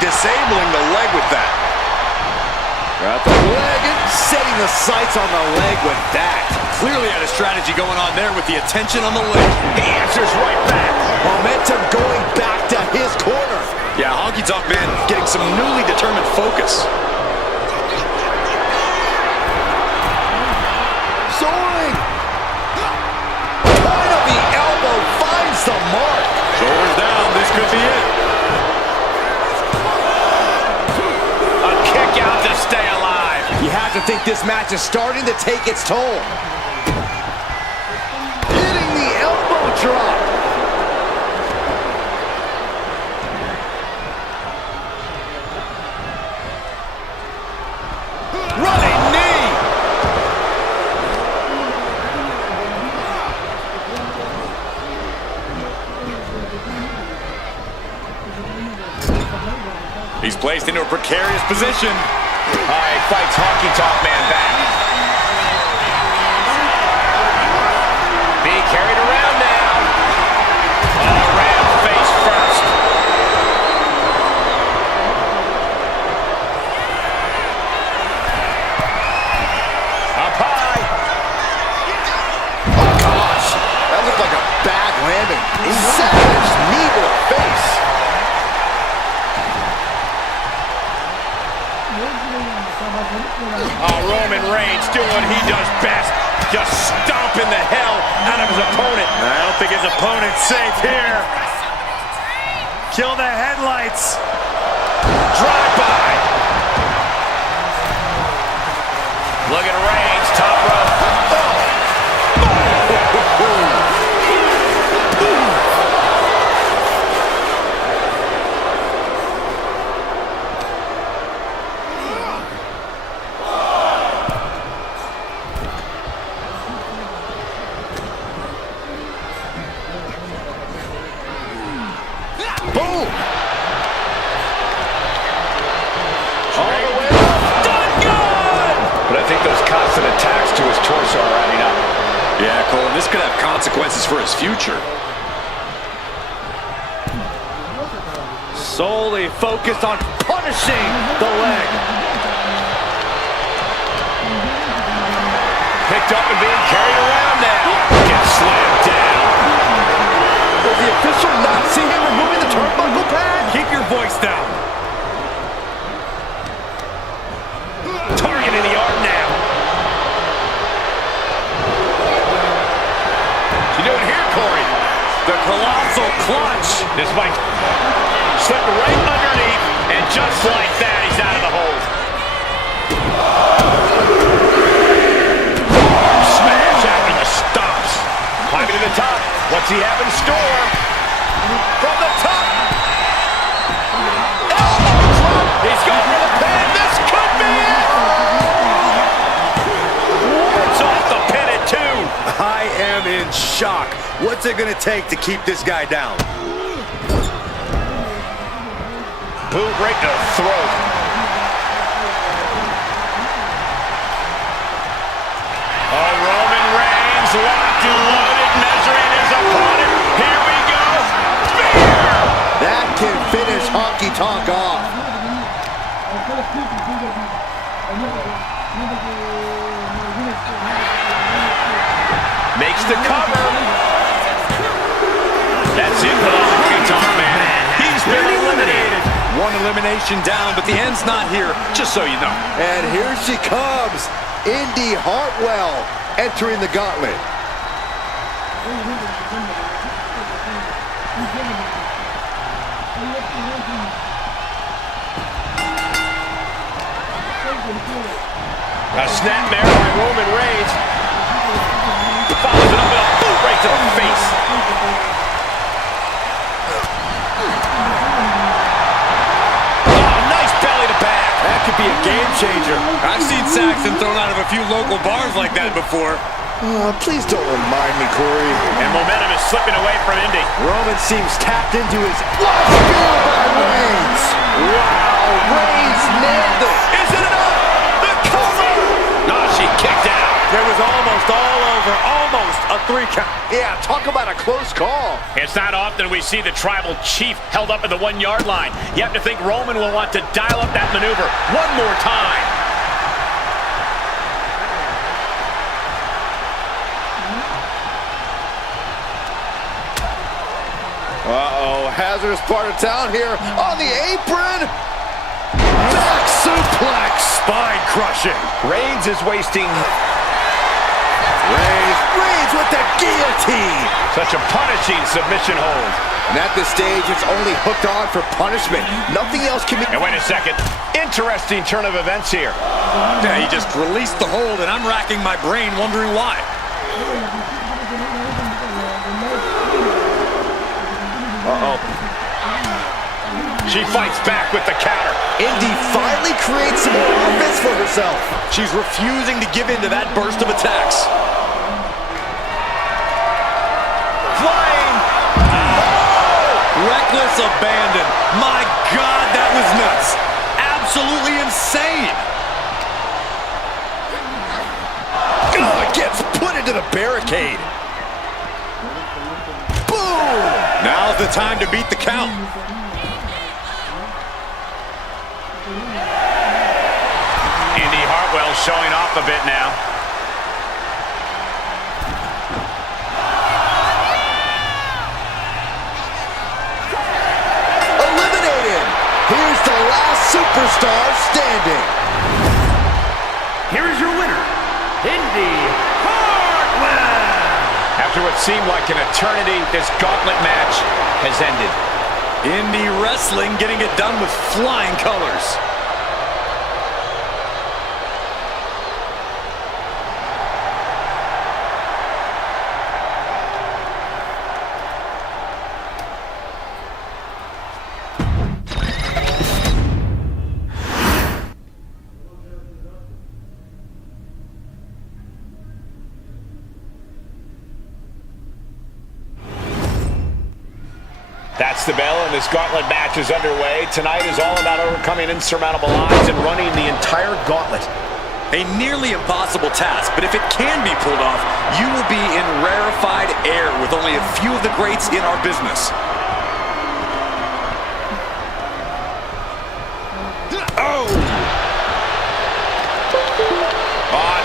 disabling the leg with that. Got the leg and setting the sights on the leg with that. Clearly had a strategy going on there with the attention on the leg. He answers right back. Momentum going back to his corner. Yeah, Honky Tonk Man getting some newly determined focus. Soaring. Point of the elbow finds the mark. Shoulders down, this could be it. A kick out to stay alive. You have to think this match is starting to take its toll. Hitting the elbow drop. Running knee. He's placed into a precarious position. All right, fights Honky Tonk Man back. Being carried around now. Oh, ram face first. Up high. Oh gosh, that looked like a bad landing. Savage knee to the face. Oh, Roman Reigns doing what he does best. Just stomping the hell out of his opponent. I don't think his opponent's safe here. Kill the headlights. Drive-by. Look at Reigns, top rope. Boom. All the way up. Done good! But I think those constant attacks to his torso are adding up. Yeah, Cole, this could have consequences for his future. Solely focused on punishing the leg. Picked up and being carried around now. Gets slammed down. Does the official not see him removing the turnbuckle pad? Keep your voice down. Targeting the arm now. What's he doing here, Corey? The colossal clutch. This might slip right underneath, and just like that, he's out of the hold. Smash after the stops. Climbing to the top. What's he have in store? From the top. Elbow drop. He's going for the pin. This could be it. It's off the pin at 2. I am in shock. What's it going to take to keep this guy down? Boot right to the throat. Oh, Roman Reigns locked and loaded, measuring his opponent. Here we go. Spear! That can finish Honky Tonk off. Makes the cover. That's it for the Honky Tonk Man. He's been eliminated. One elimination down, but the end's not here, just so you know. And here she comes, Indy Hartwell entering the gauntlet. A snapmare by Roman Reigns. Follows it up with a boot right to the face. That could be a game changer. I've seen Saxton thrown out of a few local bars like that before. Please don't remind me, Corey. And momentum is slipping away from Indy. Roman seems tapped into his spear by Reigns. Wow, Reigns nailed it. Is it enough? The cover! No, she kicked out. It was almost all over, almost a 3 count. Yeah, talk about a close call. It's not often we see the tribal chief held up at the 1 yard line. You have to think Roman will want to dial up that maneuver one more time. Uh-oh, hazardous part of town here on the apron. Back suplex. Spine crushing. Reigns is wasting. Reigns with the guillotine. Such a punishing submission hold. And at this stage, it's only hooked on for punishment. Nothing else can be... And wait a second. Interesting turn of events here. Yeah, he just released the hold, and I'm racking my brain wondering why. Uh-oh. She fights back with the counter. Indy finally creates some more offense for herself. She's refusing to give in to that burst of attacks. Flying. Reckless abandon. My God, that was nuts. Absolutely insane. Oh, it gets put into the barricade. Boom! Now's the time to beat the count. Indy Hartwell showing off a bit now. Eliminated. Here's the last superstar standing. Here is your winner, Indy Hartwell. After what seemed like an eternity, this gauntlet match has ended. Indie Wrestling getting it done with flying colors. That's the bell, and this gauntlet match is underway. Tonight is all about overcoming insurmountable odds and running the entire gauntlet. A nearly impossible task, but if it can be pulled off, you will be in rarefied air with only a few of the greats in our business.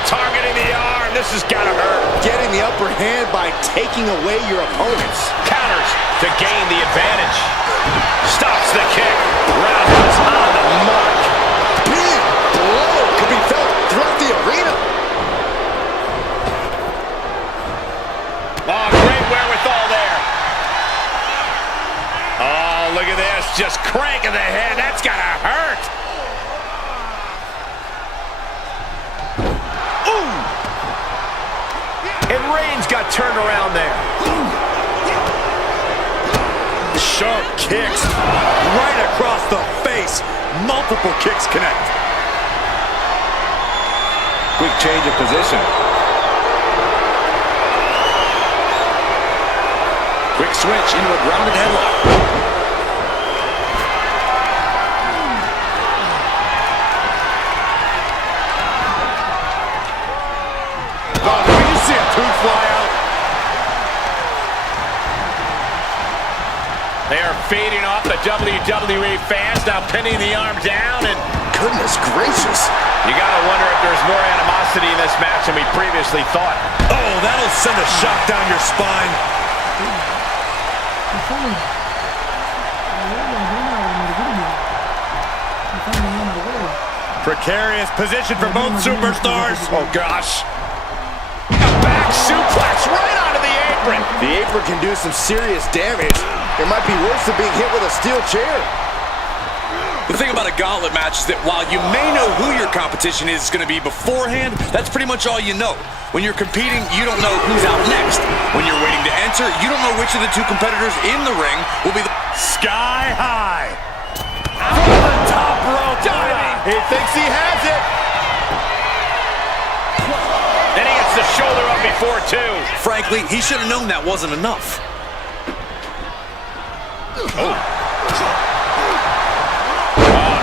Targeting the arm. This has got to hurt. Getting the upper hand by taking away your opponents. Counters to gain the advantage. Stops the kick. Roundhouse on the mark. Big blow could be felt throughout the arena. Oh, great wherewithal there. Oh, look at this. Just cranking the head. That's got to hurt. And Reigns got turned around there. Sharp kicks right across the face. Multiple kicks connect. Quick change of position. Quick switch into a grounded headlock. Fly out. They are feeding off the WWE fans, now pinning the arm down, and Goodness gracious. you gotta wonder if there's more animosity in this match than we previously thought. Oh, that'll send a shock down your spine. Precarious position for both superstars. Oh gosh. Back suplex right onto the apron. The apron can do some serious damage. It might be worse than being hit with a steel chair. The thing about a gauntlet match is that while you may know who your competition is going to be beforehand, that's pretty much all you know. When you're competing, you don't know who's out next. When you're waiting to enter, you don't know which of the two competitors in the ring will be the... Sky high. From the top rope. Diving. He thinks he has it. Then he gets the shoulder up before two. Frankly, he should have known that wasn't enough. Oh,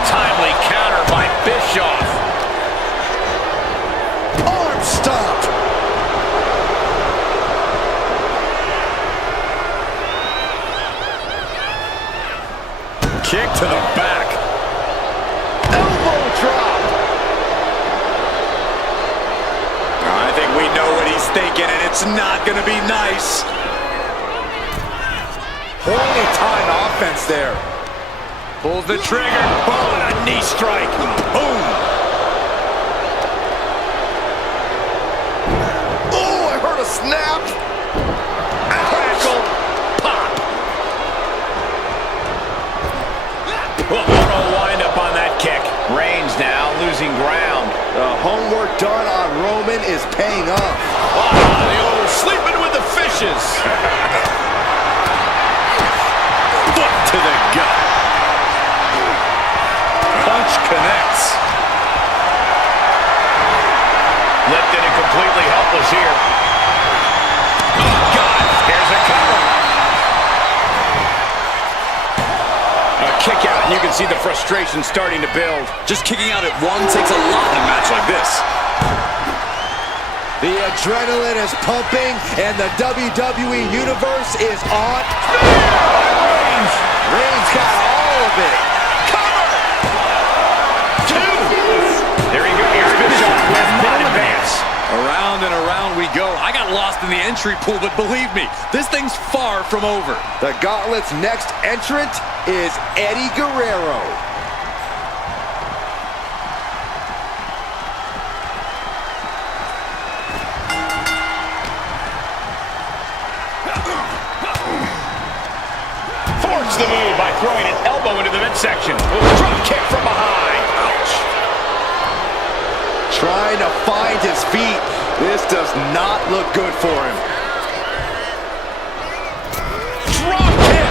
timely counter by Bischoff. Arm stopped. kick to the back. Elbow drop. I think we know what he's thinking, and it's not going to be nice. Holy time offense there. Pulls the trigger. Boom, and a knee strike. Boom. Oh, I heard a snap. Crackle. Pop. What a wind-up on that kick. Reigns now losing ground. The homework done on Roman is paying off. The old sleeping with the fishes. Foot to the gut. Punch connects. Lifted and completely helpless here. Oh, God. Here's a cover. A kick out, and you can see the frustration starting to build. Just kicking out at one takes a lot in a match like this. The adrenaline is pumping, and the WWE Universe is on. Reigns got all of it. Cover! Two! There he goes. Here's Bischoff with one advance. Around and around we go. I got lost in the entry pool, but believe me, this thing's far from over. The Gauntlet's next entrant is Eddie Guerrero. Force the move by throwing an elbow into the midsection. Drop kick from behind. Ouch. Trying to find his feet. This does not look good for him. Drop kick.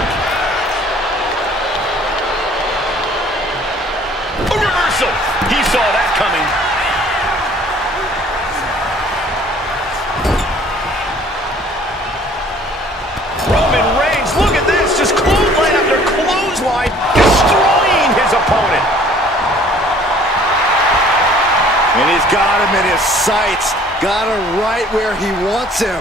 A reversal. He saw that coming. Roman Reigns, look at this. Just clothesline after clothesline, destroying his opponent. And he's got him in his sights. Got him right where he wants him.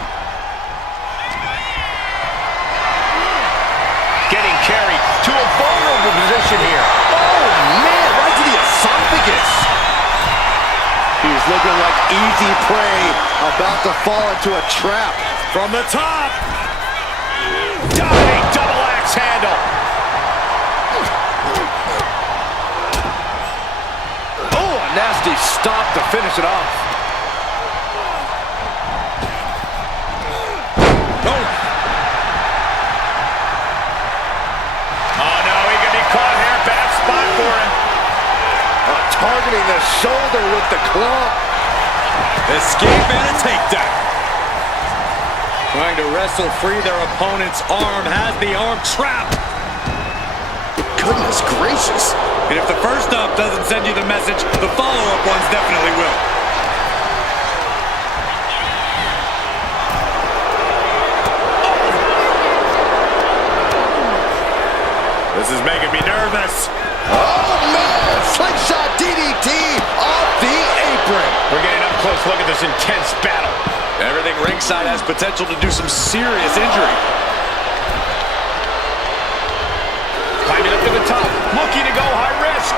Getting carried to a vulnerable position here. Oh, man, right to the esophagus. He's looking like easy prey, about to fall into a trap. From the top. Diving double axe handle. Oh, a nasty stop to finish it off. Oh, no, he could be caught here. Bad spot for him. Targeting the shoulder with the claw. Escape and a takedown. Trying to wrestle free their opponent's arm. Has the arm trapped. Goodness gracious. And if the first up doesn't send you the message, the follow-up ones definitely will. This is making me nervous. Oh, man! Slingshot DDT off the apron. We're getting up close. Look at this intense battle. Everything ringside has potential to do some serious injury. Climbing up to the top. Looking to go high risk.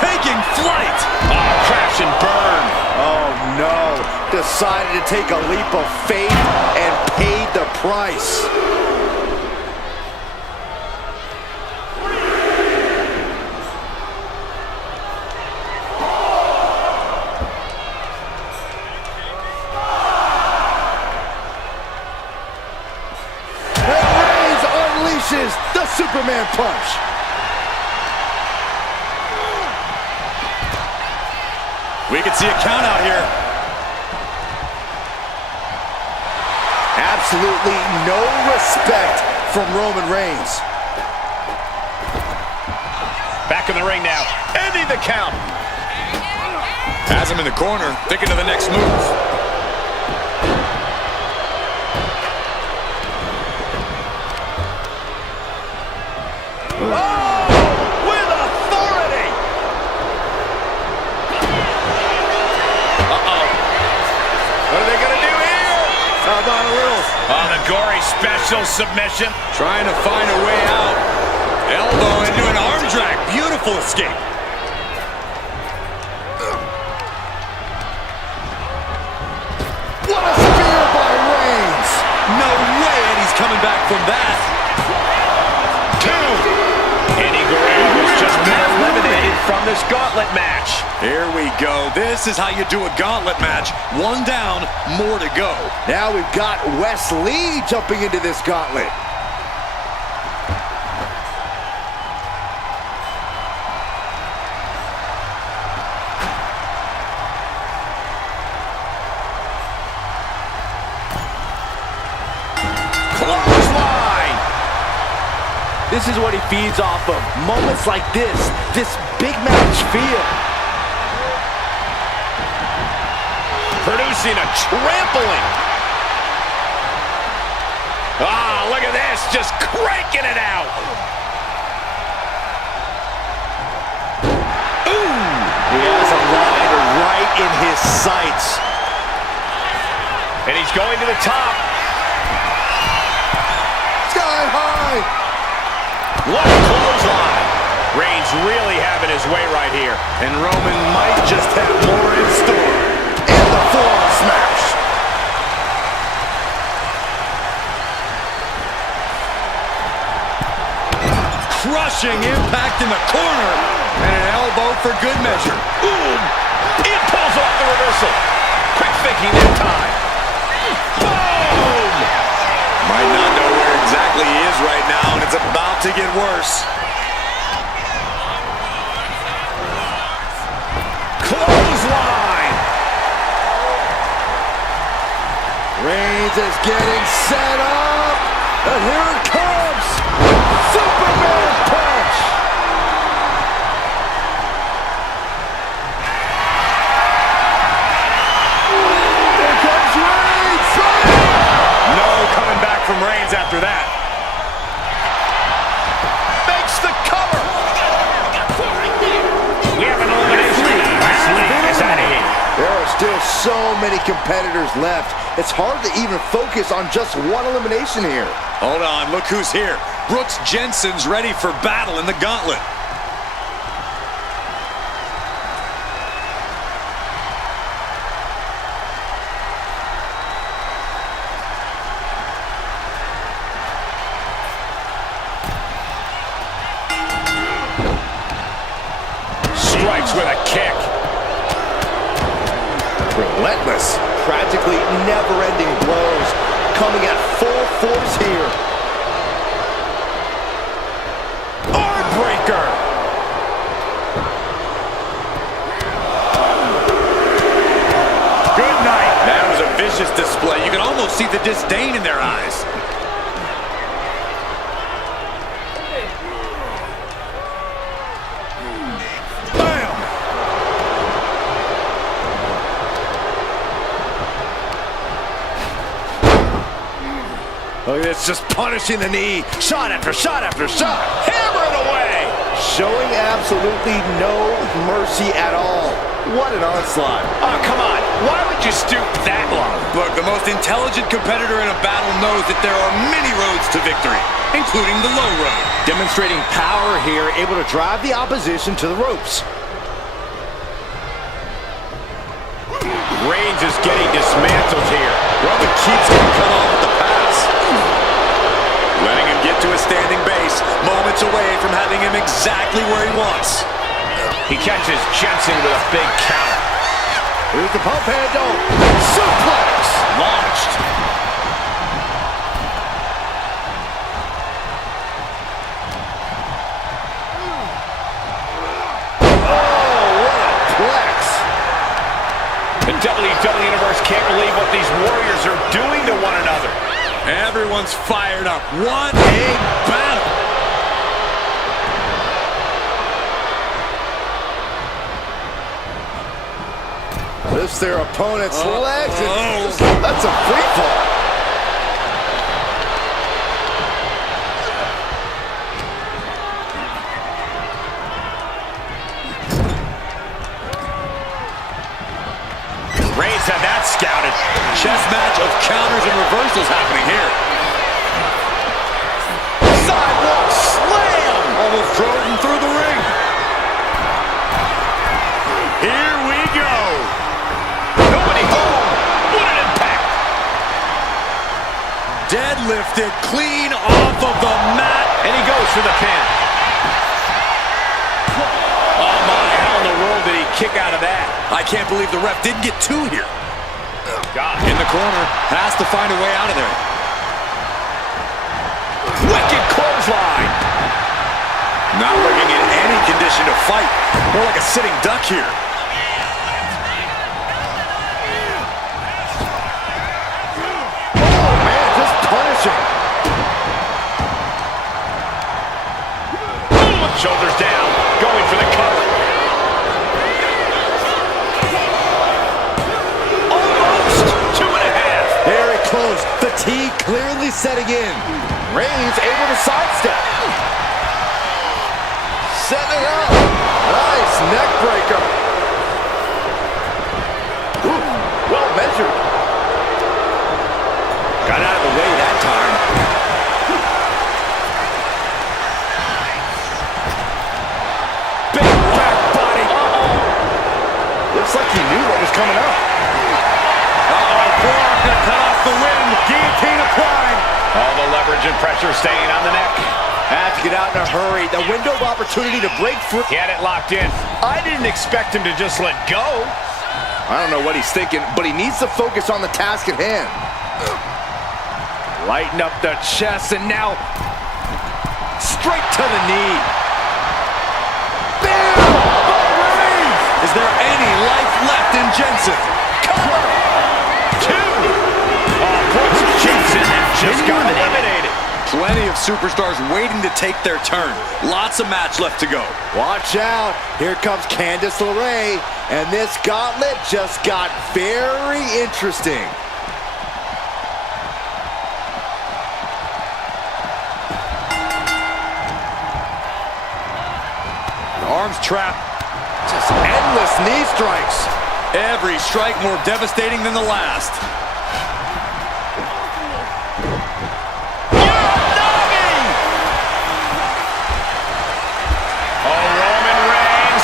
Taking flight. Oh, crash and burn. Oh, no. Decided to take a leap of faith and paid the price. The Superman punch. We could see a count out here. Absolutely no respect from Roman Reigns. Back in the ring now. Ending the count. Has him in the corner, thinking of the next move. Oh, with authority. Uh-oh. What are they going to do here? How about a little? Oh, the gory special submission. Trying to find a way out. Elbow into an arm drag. beautiful escape. What a spear by Reigns! No way Eddie's coming back from that. 2. Eddie Guerrero has just been eliminated from this gauntlet match. Here we go. This is how you do a gauntlet match. 1 down, more to go. Now we've got Wes Lee jumping into this gauntlet. This is what he feeds off of. Moments like this big match feel. Producing a trampling. Ah, look at this, just cranking it out. Ooh! He has a line right in his sights. And he's going to the top. Sky high! What a clothesline. Reigns really having his way right here. And Roman might just have more in store. And the forearm smash. Crushing impact in the corner. And an elbow for good measure. Boom! It pulls off the reversal. Quick thinking in time. Boom! Might not know where exactly he is right now, and it's about to get worse. Clothesline! Reigns is getting set up. And here it comes. Superman punch. Here comes Reigns. No coming back from Reigns after that. Makes the cover. We have an elimination. Lee is out of here. There are still so many competitors left. It's hard to even focus on just one elimination here. Hold on, look who's here. Brooks Jensen's ready for battle in the gauntlet. Strikes with a kick. Relentless, practically never-ending blows coming at full force here. Arm breaker. Good night. That was a vicious display. You can almost see the disdain in their eyes. Look at this, just punishing the knee. Shot after shot after shot. Hammer it away. Showing absolutely no mercy at all. What an onslaught. Oh, come on. Why would you stoop that low? Look, the most intelligent competitor in a battle knows that there are many roads to victory, including the low road. Demonstrating power here, able to drive the opposition to the ropes. Reigns is getting dismantled here. Roman keeps getting cut off at the pass. Letting him get to a standing base, moments away from having him exactly where he wants. He catches Jensen with a big counter. Here's the pump handle. Suplex. Launched. Oh, what a plex. The WWE Universe can't believe what these warriors are doing to one another. Everyone's fired up. What a battle. Lifts their opponent's legs. That's a free fall. Reigns had that scouted. Chess match of counters and reversals happening here. Sidewalk slam. Almost drove him through the ring. lifted clean off of the mat. And he goes for the pin. Oh my, how in the world did he kick out of that? I can't believe the ref didn't get two here. God. In the corner, has to find a way out of there. Wicked clothesline. Not looking in any condition to fight. More like a sitting duck here. Oh, man, just punishing. Shoulders down, going for the cover. Almost 2.5. Very close. Fatigue clearly setting in. Reigns able to sidestep. Setting it up. Nice neck breaker. Ooh, well measured. Got out of the way that time. Big back body. Looks like he knew what was coming up. Forearm gonna cut off the wind. Guillotine applied. All the leverage and pressure staying on the neck. Has to get out in a hurry. The window of opportunity to break free. He had it locked in. I didn't expect him to just let go. I don't know what he's thinking, but he needs to focus on the task at hand. Lighten up the chest, and now straight to the knee. Bam! Reigns! Is there any life left in Jensen? Cover! Two. Oh, Brooks kicks in and just got eliminated. Plenty of superstars waiting to take their turn. Lots of match left to go. Watch out. Here comes Candice LeRae, and this gauntlet just got very interesting. Arms trapped. Just endless knee strikes. Every strike more devastating than the last.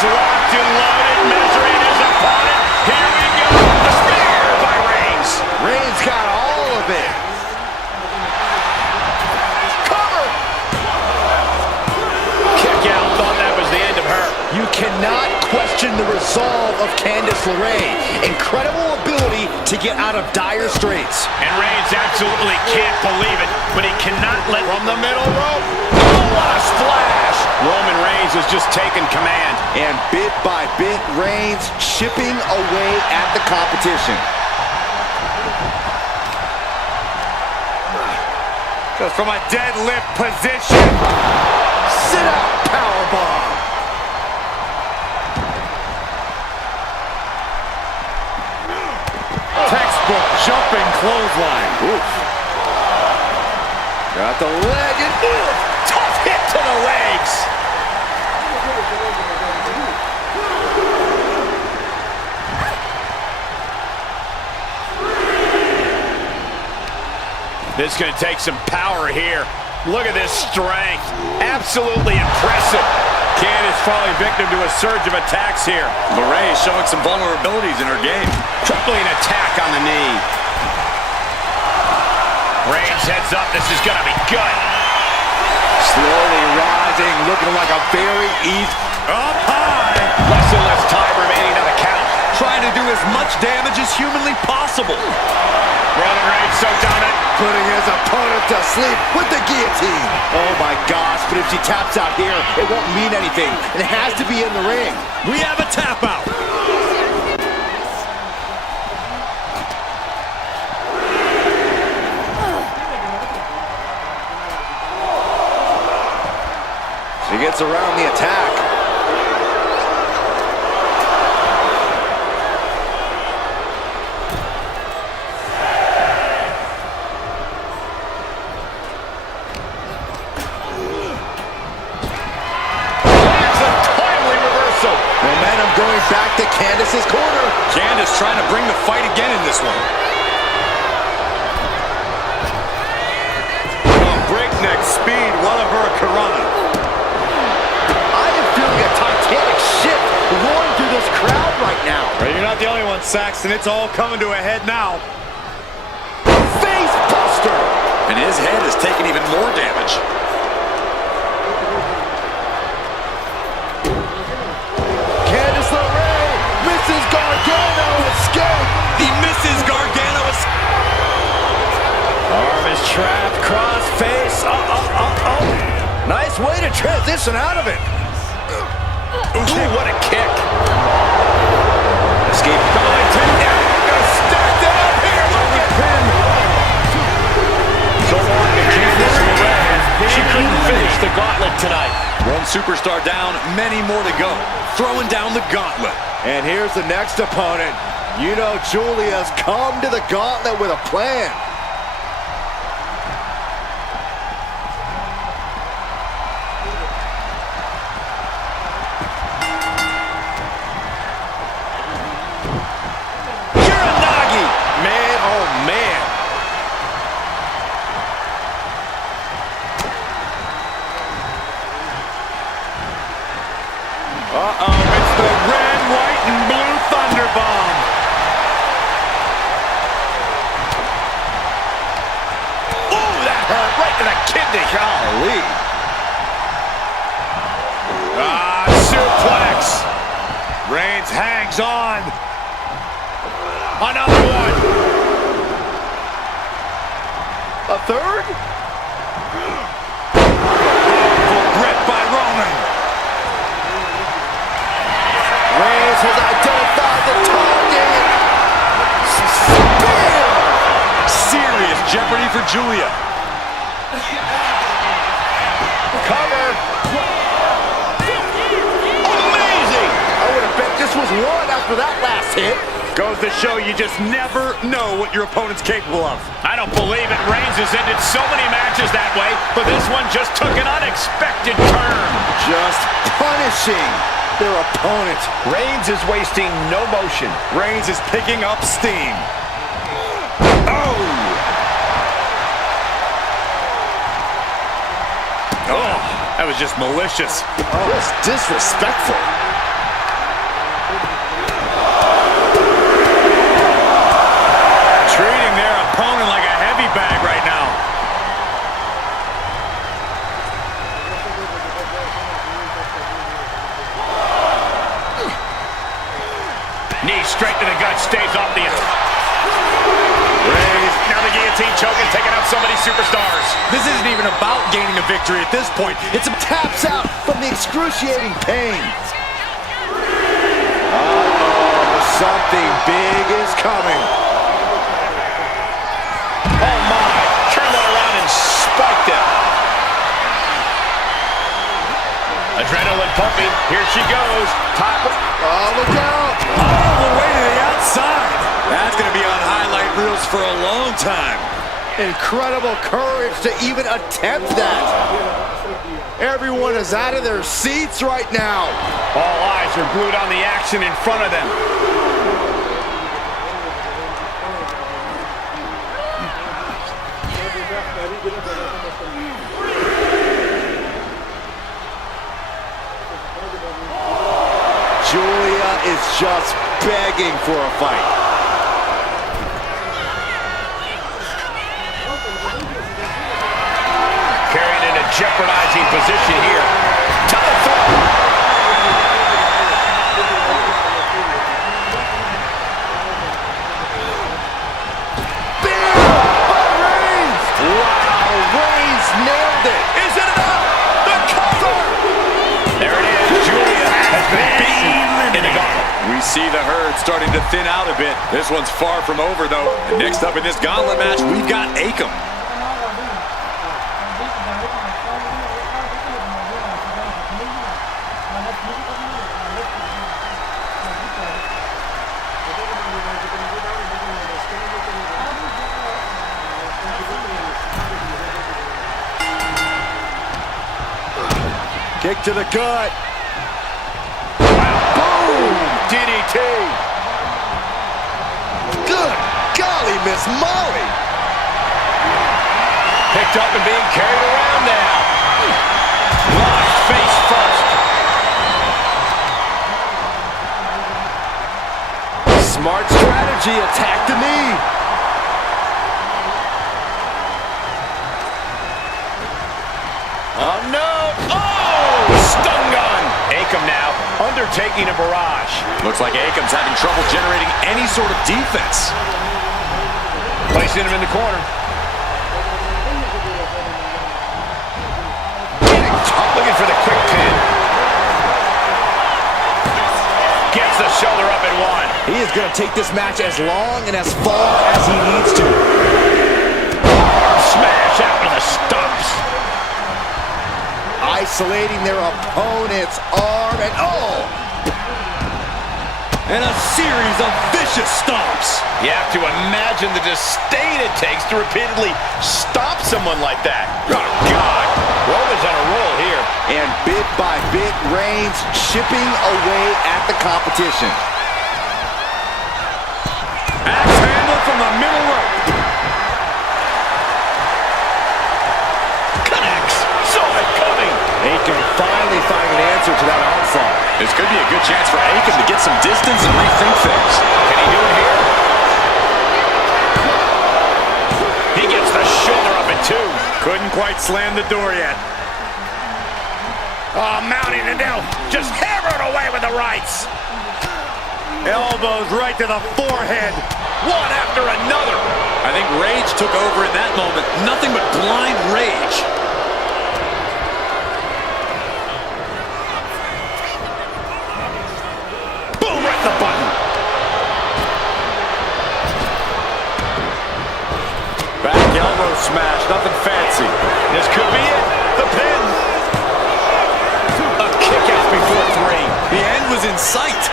Locked and loaded, measuring his opponent. Here we go. The spear by Reigns. Reigns got all of it. Cover. Kick out. Thought that was the end of her. You cannot question the resolve of Candice LeRae. Incredible ability to get out of dire straits. And Reigns absolutely can't believe it, but he cannot let from the middle rope. Oh, what a splash. Roman Reigns has just taken command. And bit by bit, Reigns chipping away at the competition. Just from a deadlift position. Sit out powerbomb. Textbook jumping clothesline. Oof. Got the leg and Tough hit to the legs. This is going to take some power here. Look at this strength. Absolutely impressive. Candice falling victim to a surge of attacks here. LeRae is showing some vulnerabilities in her game. Tripling attack on the knee. Reigns heads up. This is going to be good. slowly rising, looking like a very easy. Up high. Less and less time remaining on the count. Trying to do as much damage as humanly possible. Roman Reigns so dominant. Putting his opponent to sleep with the guillotine. Oh my gosh, but if she taps out here, it won't mean anything. It has to be in the ring. We have a tap out. She gets around the attack. Momentum going back to Candice's corner. Candice trying to bring the fight again in this one. Oh, breakneck speed, well of her Karana. I am feeling a titanic shift roaring through this crowd right now. Well, you're not the only one, Saxton. It's all coming to a head now. Face buster. And his head is taking even more damage. Candice LeRae, Mrs. Gargano escape. He misses Gargano. Arm is trapped, cross face. Nice way to transition out of it. Ooh, what a kick. Escape. Gonna stack down here. Look at him. So long to Candice LeRae. She couldn't finish the gauntlet tonight. One superstar down, many more to go. Throwing down the gauntlet. And here's the next opponent. You know Julia's come to the gauntlet with a plan. It's the red, white, and blue Thunderbomb. Ooh, that hurt right to the kidney. Golly. Suplex. Reigns hangs on. Another one. A third? Full grip by Roman. Reigns has identified the target. Spear! Serious jeopardy for Julia. Cover. Amazing! I would have bet this was one after that last hit. Goes to show you just never know what your opponent's capable of. I don't believe it. Reigns has ended so many matches that way, but this one just took an unexpected turn. Just punishing their opponent. Reigns is wasting no motion. Reigns is picking up steam. Oh! Oh, that was just malicious. Oh, it's disrespectful. Treating their opponent like a heavy bag right now. Knee straight to the gut, stays off the... Reigns, now the guillotine choking, taking out so many superstars. This isn't even about gaining a victory at this point. It's Taps out from the excruciating pain. Uh-oh, something big is coming. Oh my, turn that around and spiked it. Adrenaline pumping, here she goes. Top. Oh, look out. All the way to the outside. That's going to be on highlight reels for a long time. Incredible courage to even attempt that. Everyone is out of their seats right now. All eyes are glued on the action in front of them. Julia is just begging for a fight. Carried in a jeopardizing position here. Telephone. Bam! By Reigns! Wow, Reigns nailed it. Is it enough? The cover! There it is. Julia has been beaten in the gauntlet. We see the herd starting to thin out a bit. This one's far from over, though. And next up in this gauntlet match, we've got Akam. Kick to the gut. Boom! DDT. Good golly, Miss Molly. Picked up and being carried around now. Launched face first. Smart strategy. Attack the knee. Akam now, undertaking a barrage. Looks like Akam's having trouble generating any sort of defense. Placing him in the corner. Looking for the quick pin. Gets the shoulder up and one. He is going to take this match as long and as far as he needs to. Smash after the stumps. Isolating their opponent's arm and And a series of vicious stomps. You have to imagine the disdain it takes to repeatedly stop someone like that. Oh, God. Roman's on a roll here. And bit by bit, Reigns chipping away at the competition. Axe handle from the middle rope. Connects. Saw it coming. Akam finally finding an answer to that onslaught. This could be a good chance for Akam to get some distance and rethink things. Can he do it here? He gets the shoulder up in two. Couldn't quite slam the door yet. Oh, mounting it down. Just hammered away with the rights. Elbows right to the forehead. One after another. I think rage took over in that moment. Nothing but blind rage. Boom, right the button. Back elbow smash, nothing fancy. This could be it. The pin. A kick out before three. The end was in sight.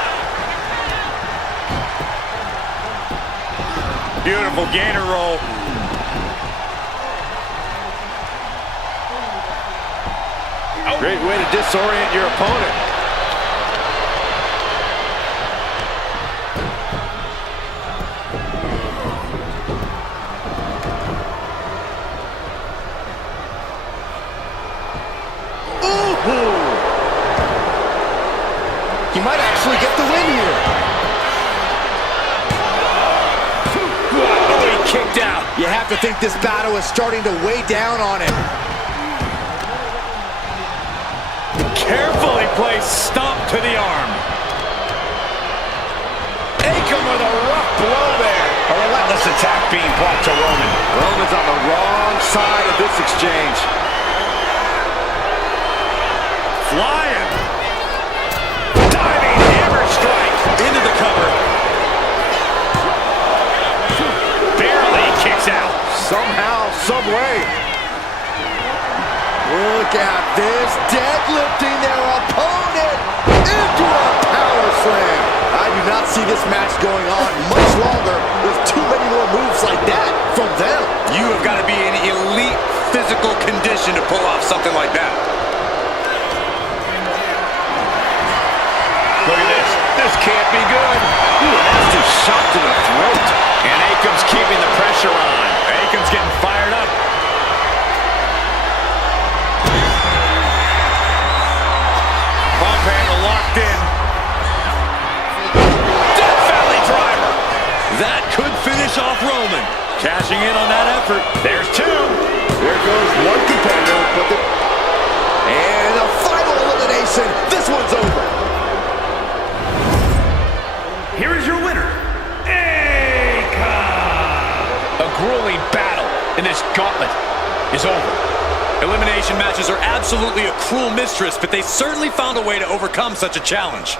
Beautiful gator roll. Great way to disorient your opponent. He might actually get the win here. Oh, he kicked out. You have to think this battle is starting to weigh down on him. Carefully placed stomp to the arm. Akam with a rough blow there. A relentless attack being brought to Roman. Roman's on the wrong side of this exchange. Flying. Diving hammer strike. Into the cover. Barely kicks out. Somehow, some way. Look at this, deadlifting their opponent into a power slam. I do not see this match going on much longer with too many more moves like that from them. You have got to be in elite physical condition to pull off something like that. Look at this. This can't be good. Ooh, a nasty shot to the throat. And Akam's keeping the pressure on. Akam's getting fired up. Pump handle locked in. Death Valley driver. That could finish off Roman. Cashing in on that effort. There's two. There goes one competitor, and a final elimination. This one's over. Here is your winner, Akam. A grueling battle in this gauntlet is over. Elimination matches are absolutely a cruel mistress, but they certainly found a way to overcome such a challenge.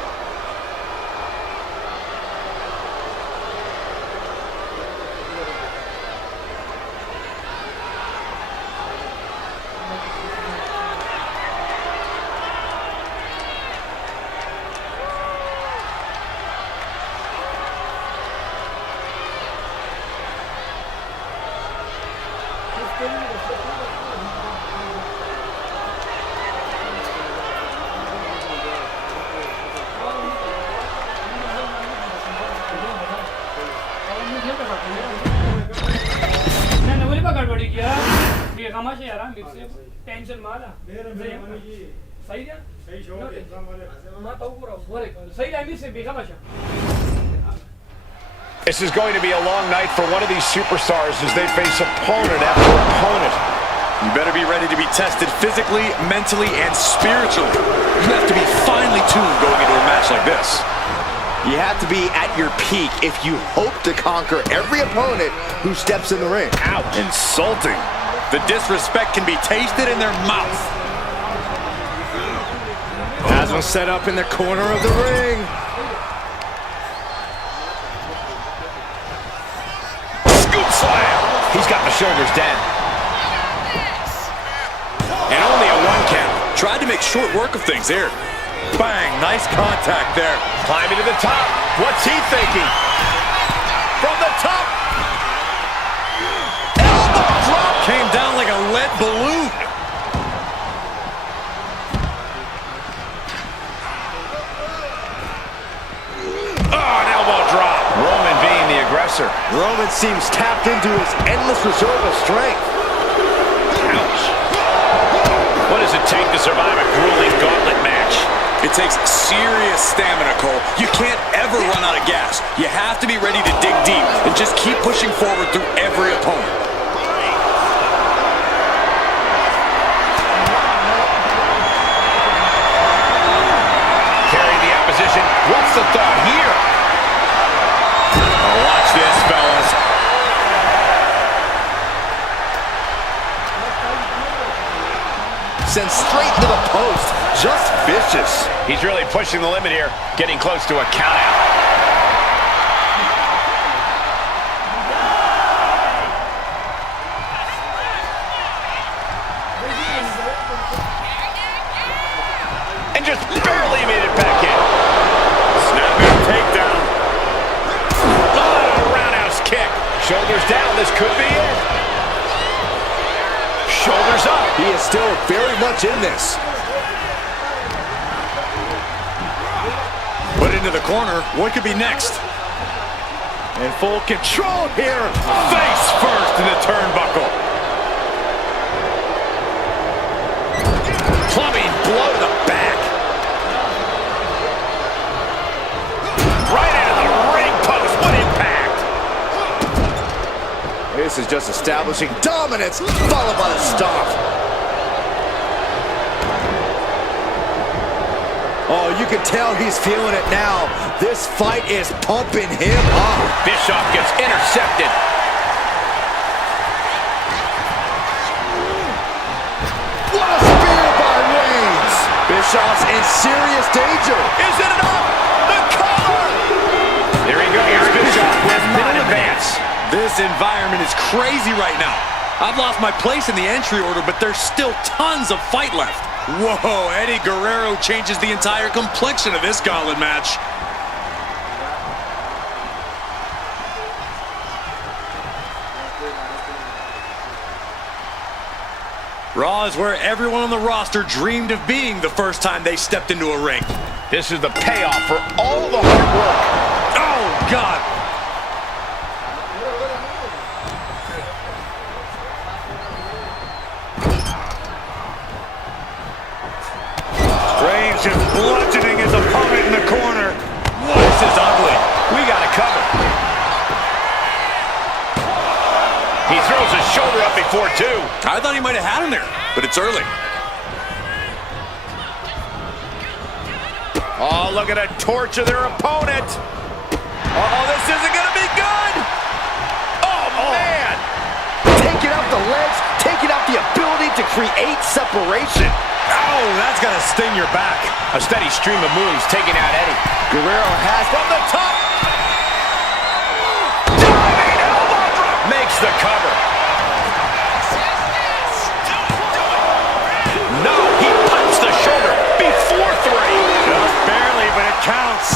This is going to be a long night for one of these superstars as they face opponent after opponent. You better be ready to be tested physically, mentally, and spiritually. You have to be finely tuned going into a match like this. You have to be at your peak if you hope to conquer every opponent who steps in the ring. Ouch. Insulting. The disrespect can be tasted in their mouth. Has him set up in the corner of the ring. Scoop slam. He's got the shoulders down. And only a 1 count. Tried to make short work of things here. Bang, nice contact there. Climbing to the top. What's he thinking? From the top. Elbow drop. Came down like a lead balloon. Oh, an elbow drop. Roman being the aggressor. Roman seems tapped into his endless reserve of strength. Ouch. What does it take to survive a grueling gauntlet match? It takes serious stamina, Cole. You can't ever run out of gas. You have to be ready to dig deep and just keep pushing forward through every opponent. Carrying the opposition. What's the thought here? Oh, watch this, fellas. Sent straight to the post. Just vicious. He's really pushing the limit here. Getting close to a count out. And just barely made it back in. Snapping takedown. Oh, a roundhouse kick. Shoulders down. This could be it. Shoulders up. He is still very much in this. Put into the corner. What could be next? In full control here. Face first in the turnbuckle. Plumbing blow to the back. Right into the ring post. What impact. This is just establishing dominance, followed by the stomp. Oh, you can tell he's feeling it now. This fight is pumping him up. Bischoff gets intercepted. What a spear by Rhodes. Bischoff's in serious danger. Is it enough? The cover! There he goes. Bischoff with not advance. This environment is crazy right now. I've lost my place in the entry order, but there's still tons of fight left. Whoa, Eddie Guerrero changes the entire complexion of this gauntlet match. Raw is where everyone on the roster dreamed of being the first time they stepped into a ring. This is the payoff for all the hard work. Oh, God. Reigns just bludgeoning his opponent in the corner. This is ugly. We got to cover. He throws his shoulder up before two. I thought he might have had him there, but it's early. Oh, look at a torch of their opponent. Uh-oh, this isn't going to be good. Oh, man. Taking out the legs, taking out the ability to create separation. Oh, that's got to sting your back. A steady stream of moves taking out Eddie. Guerrero has From the top. Diving elbow drop. Makes the cover. No, he punched the shoulder before three. Just barely, but it counts.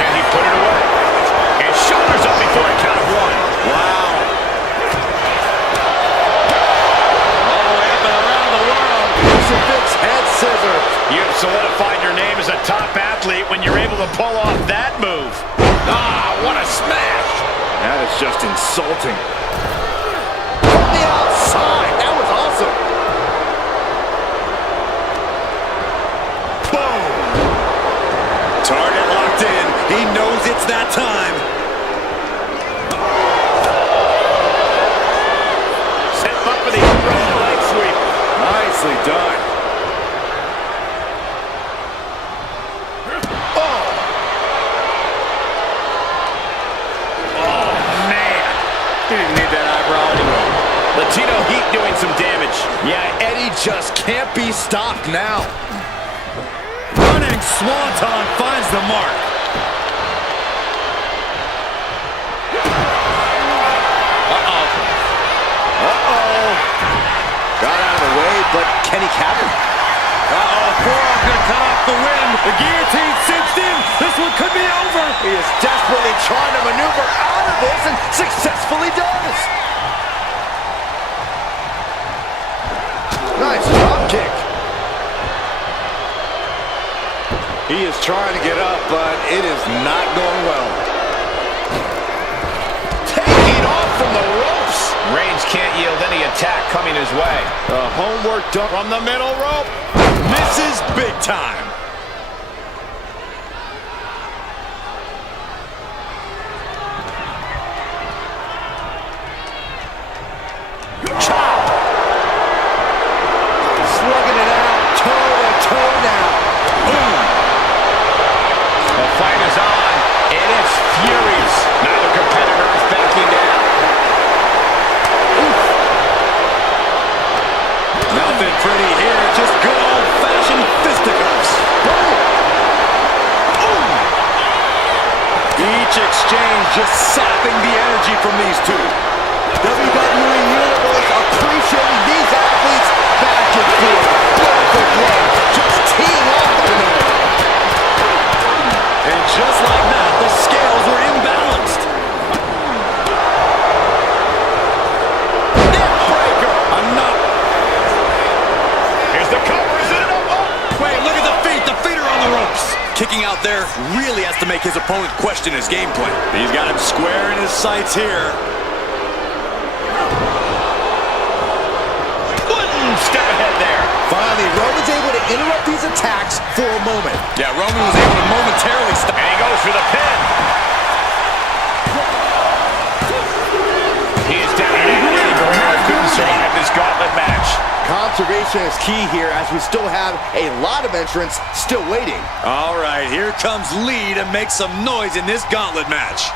Can he put it away? And shoulders up before a count of one. Wow. All the way up and around the world. crucifix head scissor. You've solidified your name as a top athlete when you're able to pull off that move. Ah, what a smash. That is just insulting. From the outside, that was awesome. Boom. Target locked in. He knows it's that time. Set him up for the Russian leg sweep. Nicely done. Didn't need that eyebrow anyway. Latino Heat doing some damage. Yeah, Eddie just can't be stopped now. Running Swanton finds the mark. Got out of the way, but can he cap it? Forearm gonna cut off the wind. The guillotine cinched in. This one could be over. He is desperately trying to maneuver out of this and successfully does. Nice drop kick. He is trying to get up, but it is not going well. Taking off from the ropes. Reigns can't yield any attack coming his way. The homework done from the middle rope. Misses big time. Slugging it out, toe to toe now. Boom. The fight is on, and it's furious. Neither competitor is backing down. Nothing pretty here, just good old-fashioned fisticuffs. Each exchange just sapping the energy from these two. WWE Universe appreciating these athletes back and forth. Blow for blow, just teeing off one another. And just like that, the scales were imbalanced. Neckbreaker. Enough. Here's the cover, is it enough? Wait, look at the feet. The feet are on the ropes. Kicking out there really has to make his opponent question his game plan. He's got him square in his sights here. Step ahead there. Finally, Roman's able to interrupt these attacks for a moment. Yeah, Roman was able to momentarily stop. And he goes for the pin. He is down and couldn't survive this gauntlet match. Conservation is key here as we still have a lot of entrants still waiting. All right, here comes Lee to make some noise in this gauntlet match.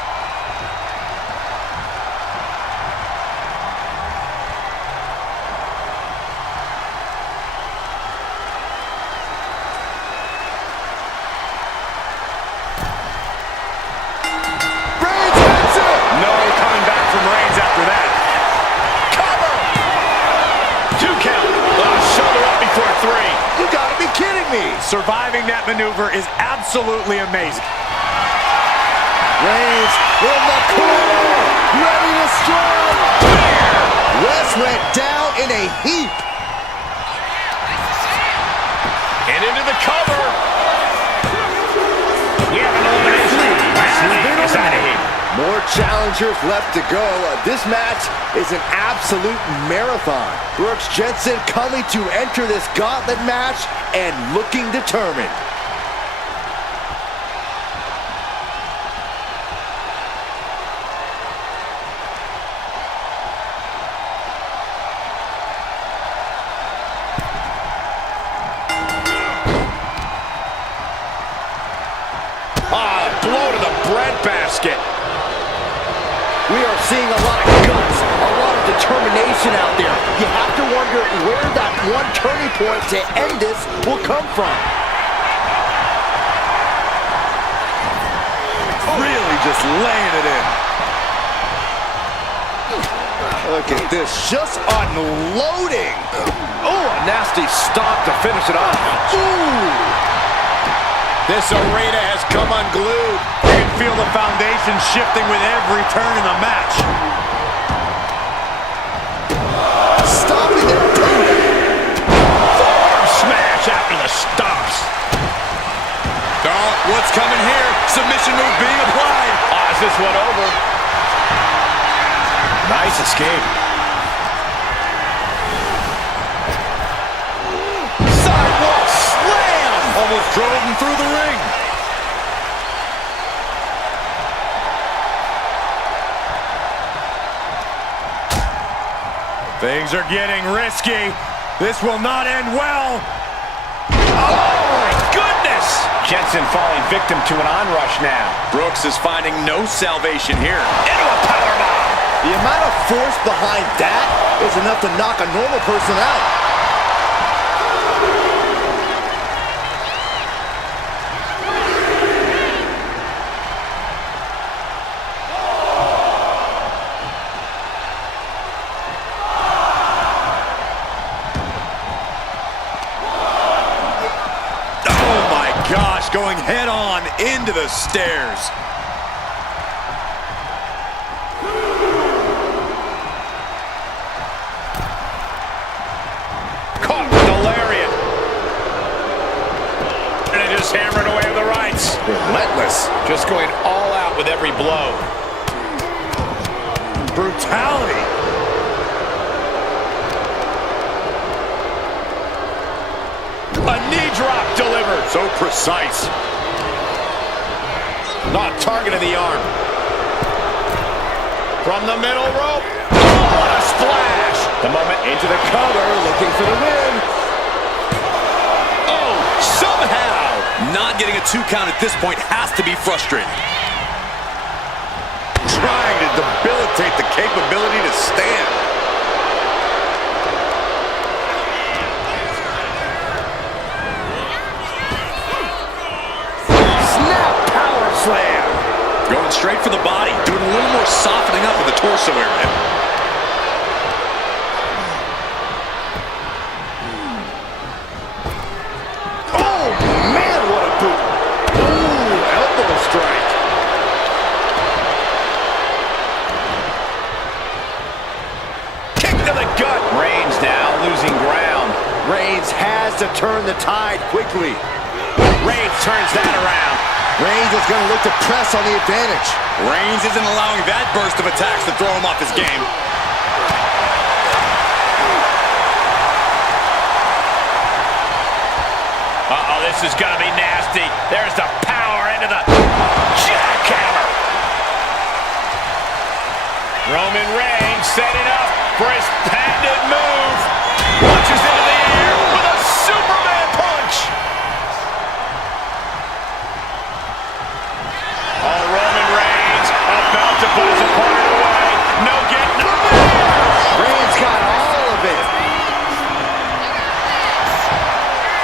No coming back from Reigns after that. Cover! 2 count. Shoulder up before 3. You gotta be kidding me! Surviving that maneuver is absolutely amazing. Reigns in the corner, ready to strike. West went down in a heap. And into the cover. We have an elimination. Wesley is out of here. More challengers left to go. This match is an absolute marathon. Brooks Jensen coming to enter this gauntlet match and looking determined. Blow to the breadbasket. We are seeing a lot of guts, a lot of determination out there. You have to wonder where that one turning point to end this will come from. Really just laying it in. Look at this, just unloading. Oh, a nasty stop to finish it off. Ooh. This arena has come unglued. You can feel the foundation shifting with every turn in the match. Stopping it. Forearm smash after the stops. Oh, what's coming here? Submission move being applied. Is this one over? Nice escape. Sidewalk slam! Almost drove him through the ring. Things are getting risky. This will not end well. Oh, my goodness! Jensen falling victim to an onrush now. Brooks is finding no salvation here. Into a powerbomb. The amount of force behind that is enough to knock a normal person out. Gosh, going head on into the stairs. Caught with a lariat. And it just hammered away with the rights. Relentless. Just going all out with every blow. Brutality. A knee drop delivered. So precise. Not targeting the arm. From the middle rope. Oh, what a splash. The moment into the cover, looking for the win. Oh, somehow. Not getting a 2 count at this point has to be frustrating. Trying to debilitate the capability to stand. Slam. Going straight for the body, doing a little more softening up with the torso area. Oh, man, what a boot. Ooh, elbow strike. Kick to the gut. Reigns now losing ground. Reigns has to turn the tide quickly. Reigns turns that around. Reigns is going to look to press on the advantage. Reigns isn't allowing that burst of attacks to throw him off his game. Uh-oh, this is going to be nasty. There's the power into the jackhammer. Roman Reigns setting up for his patented move. Launches into the air with a Superman punch. Oh, Roman Reigns about to put his opponent away. No getting up there. Reigns got all of it.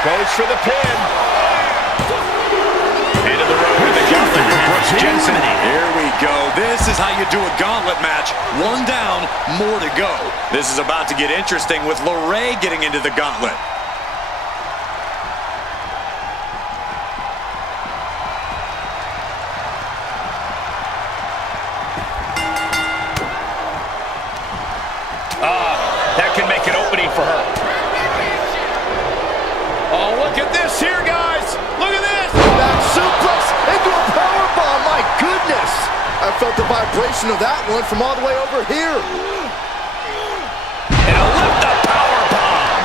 Goes for the pin. Into the rope with the gauntlet for Brooks Jensen. Here we go. This is how you do a gauntlet match. 1 down, more to go. This is about to get interesting with LeRae getting into the gauntlet. That can make an opening for her. Oh, look at this here, guys. Look at this. Back suplex into a powerbomb. My goodness. I felt the vibration of that one from all the way over here. And a lift-up powerbomb.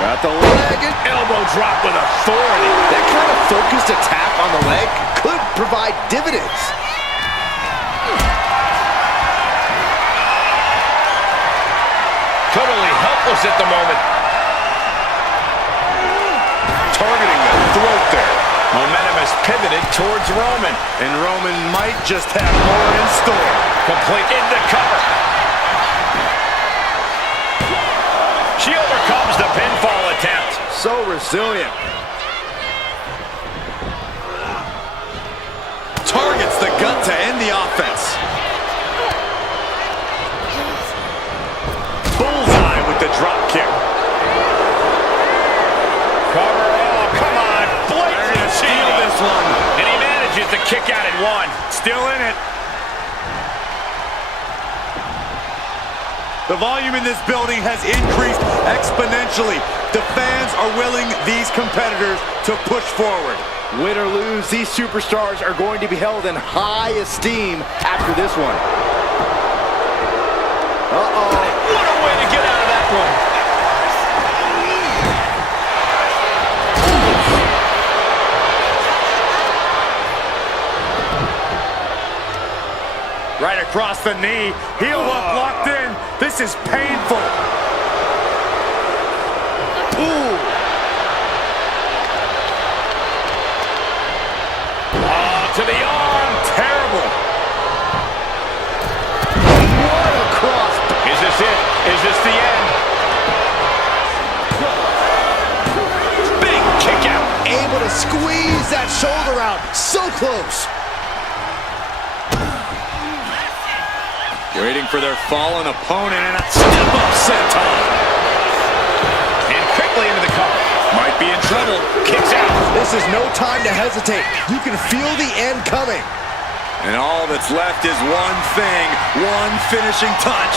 Got the leg. Elbow drop with authority. That kind of focused attack on the leg could provide dividends. Totally helpless at the moment. Targeting the throat there. Momentum has pivoted towards Roman. And Roman might just have more in store. Complete in the cover. She overcomes the pinfall attempt. So resilient. Targets the gut to end the offense. Bullseye with the drop kick. Cover. Oh, come on. Blatant Steal this one. And he manages to kick out at 1. Still in it. The volume in this building has increased exponentially. The fans are willing these competitors to push forward. Win or lose, these superstars are going to be held in high esteem after this one. Uh-oh. What a way to get out of that one. Right across the knee. Heel hook locked in. This is painful. Ooh. To the arm. Terrible. What a cross. Is this it? Is this the end? Big kick out. Able to squeeze that shoulder out. So close. Waiting for their fallen opponent and a step-up senton. And quickly into the cover. Might be in trouble. Kicks out. This is no time to hesitate. You can feel the end coming. And all that's left is one thing, one finishing touch.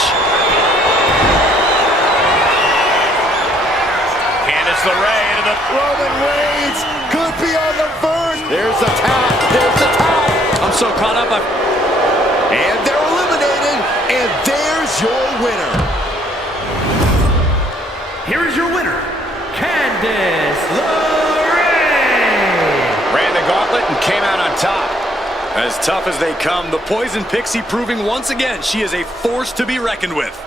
Candice LeRae into the... Roman Reigns could be on the verge. There's the tap. There's the tap. I'm so caught up. And they're eliminated. And there's your winner. Here is your winner, Candice LeRae. Ran the gauntlet and came out on top. As tough as they come, the Poison Pixie proving once again she is a force to be reckoned with.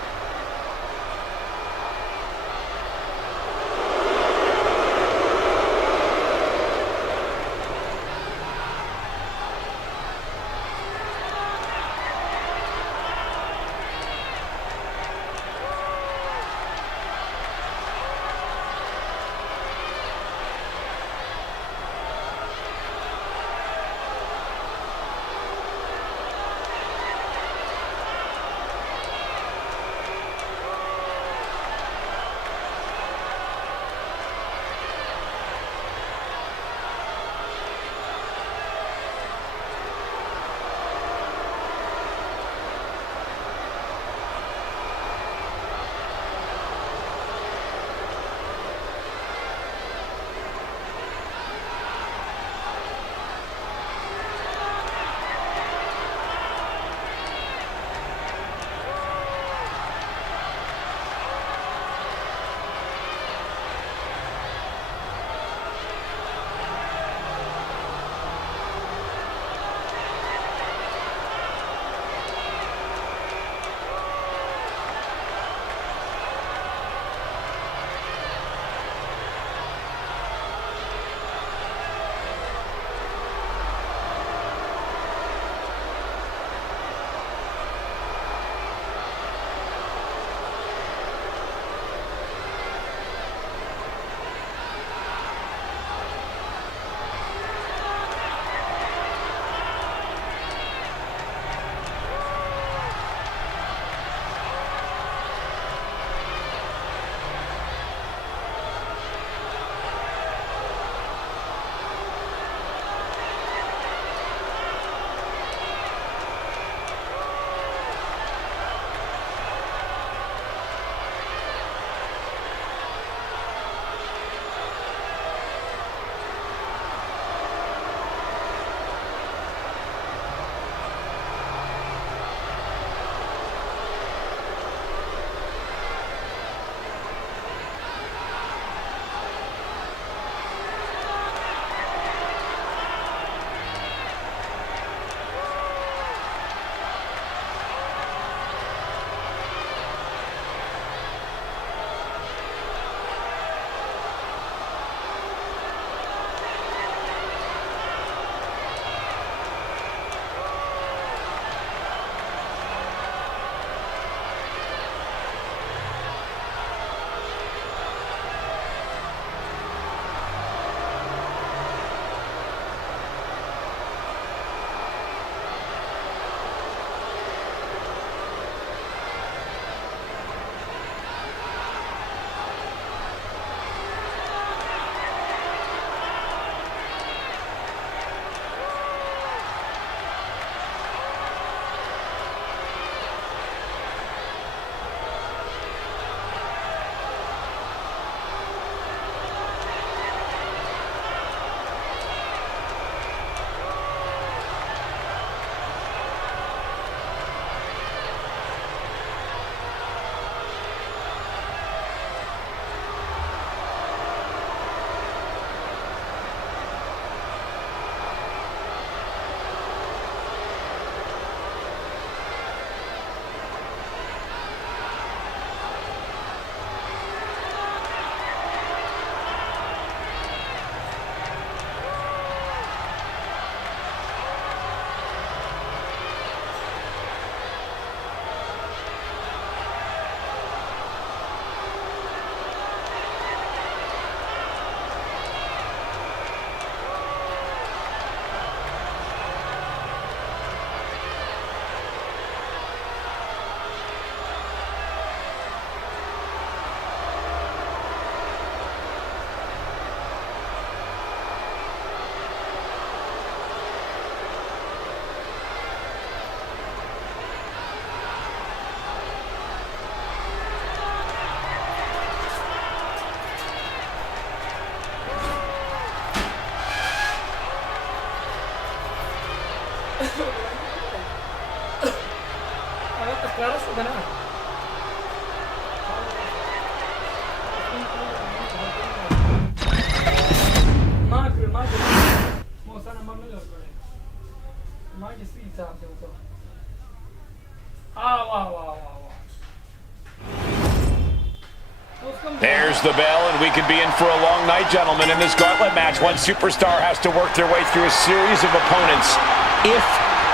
There's the bell, and we could be in for a long night, gentlemen, in this gauntlet match. One superstar has to work their way through a series of opponents, if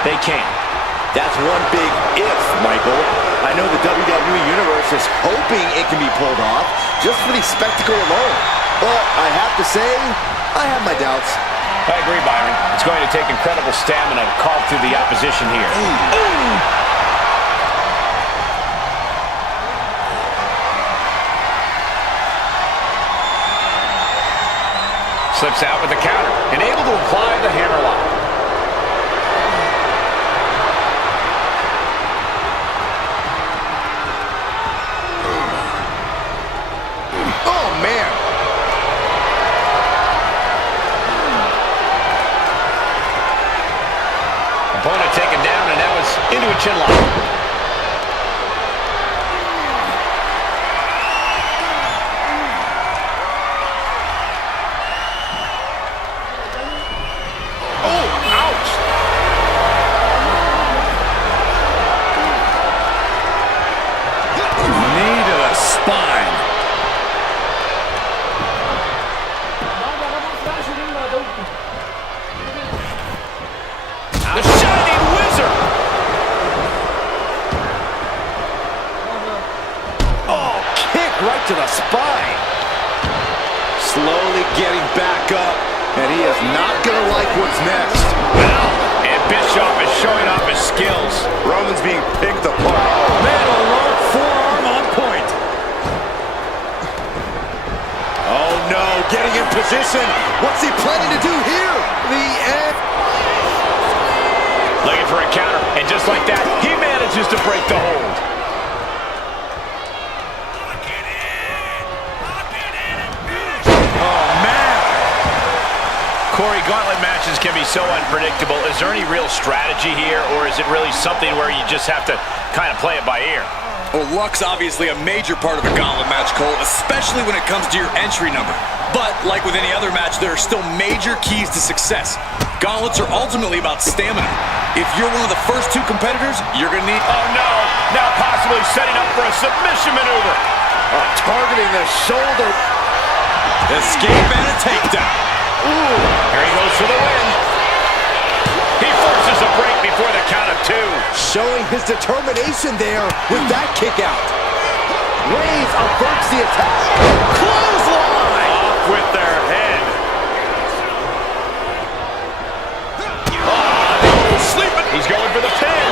they can. That's one big if, Michael. I know the WWE Universe is hoping it can be pulled off just for the spectacle alone. But I have to say, I have my doubts. I agree, Byron. It's going to take incredible stamina to call through the opposition here. Ooh. Slips out with the counter and able to apply the hammerlock. Oh, man. Opponent taken down, and that was into a chin lock. Right to the spine. Slowly getting back up, and he is not going to like what's next. Wow. And Bischoff is showing off his skills. Roman's being picked apart. Man alert, forearm on point. Oh no, getting in position. What's he planning to do here? The end. Looking for a counter, and just like that, he manages to break the hold. Corey, gauntlet matches can be so unpredictable. Is there any real strategy here, or is it really something where you just have to kind of play it by ear? Well, luck's obviously a major part of a gauntlet match, Cole, especially when it comes to your entry number. But, like with any other match, there are still major keys to success. Gauntlets are ultimately about stamina. If you're one of the first two competitors, you're going to need... Oh, no! Now possibly setting up for a submission maneuver. Targeting the shoulder. Escape and a takedown. Ooh, here he goes for the win. He forces a break before the count of two. Showing his determination there with that kick out. Reigns averts the attack. Clothesline! Off with their head. Oh, no, sleeping. He's going for the pin.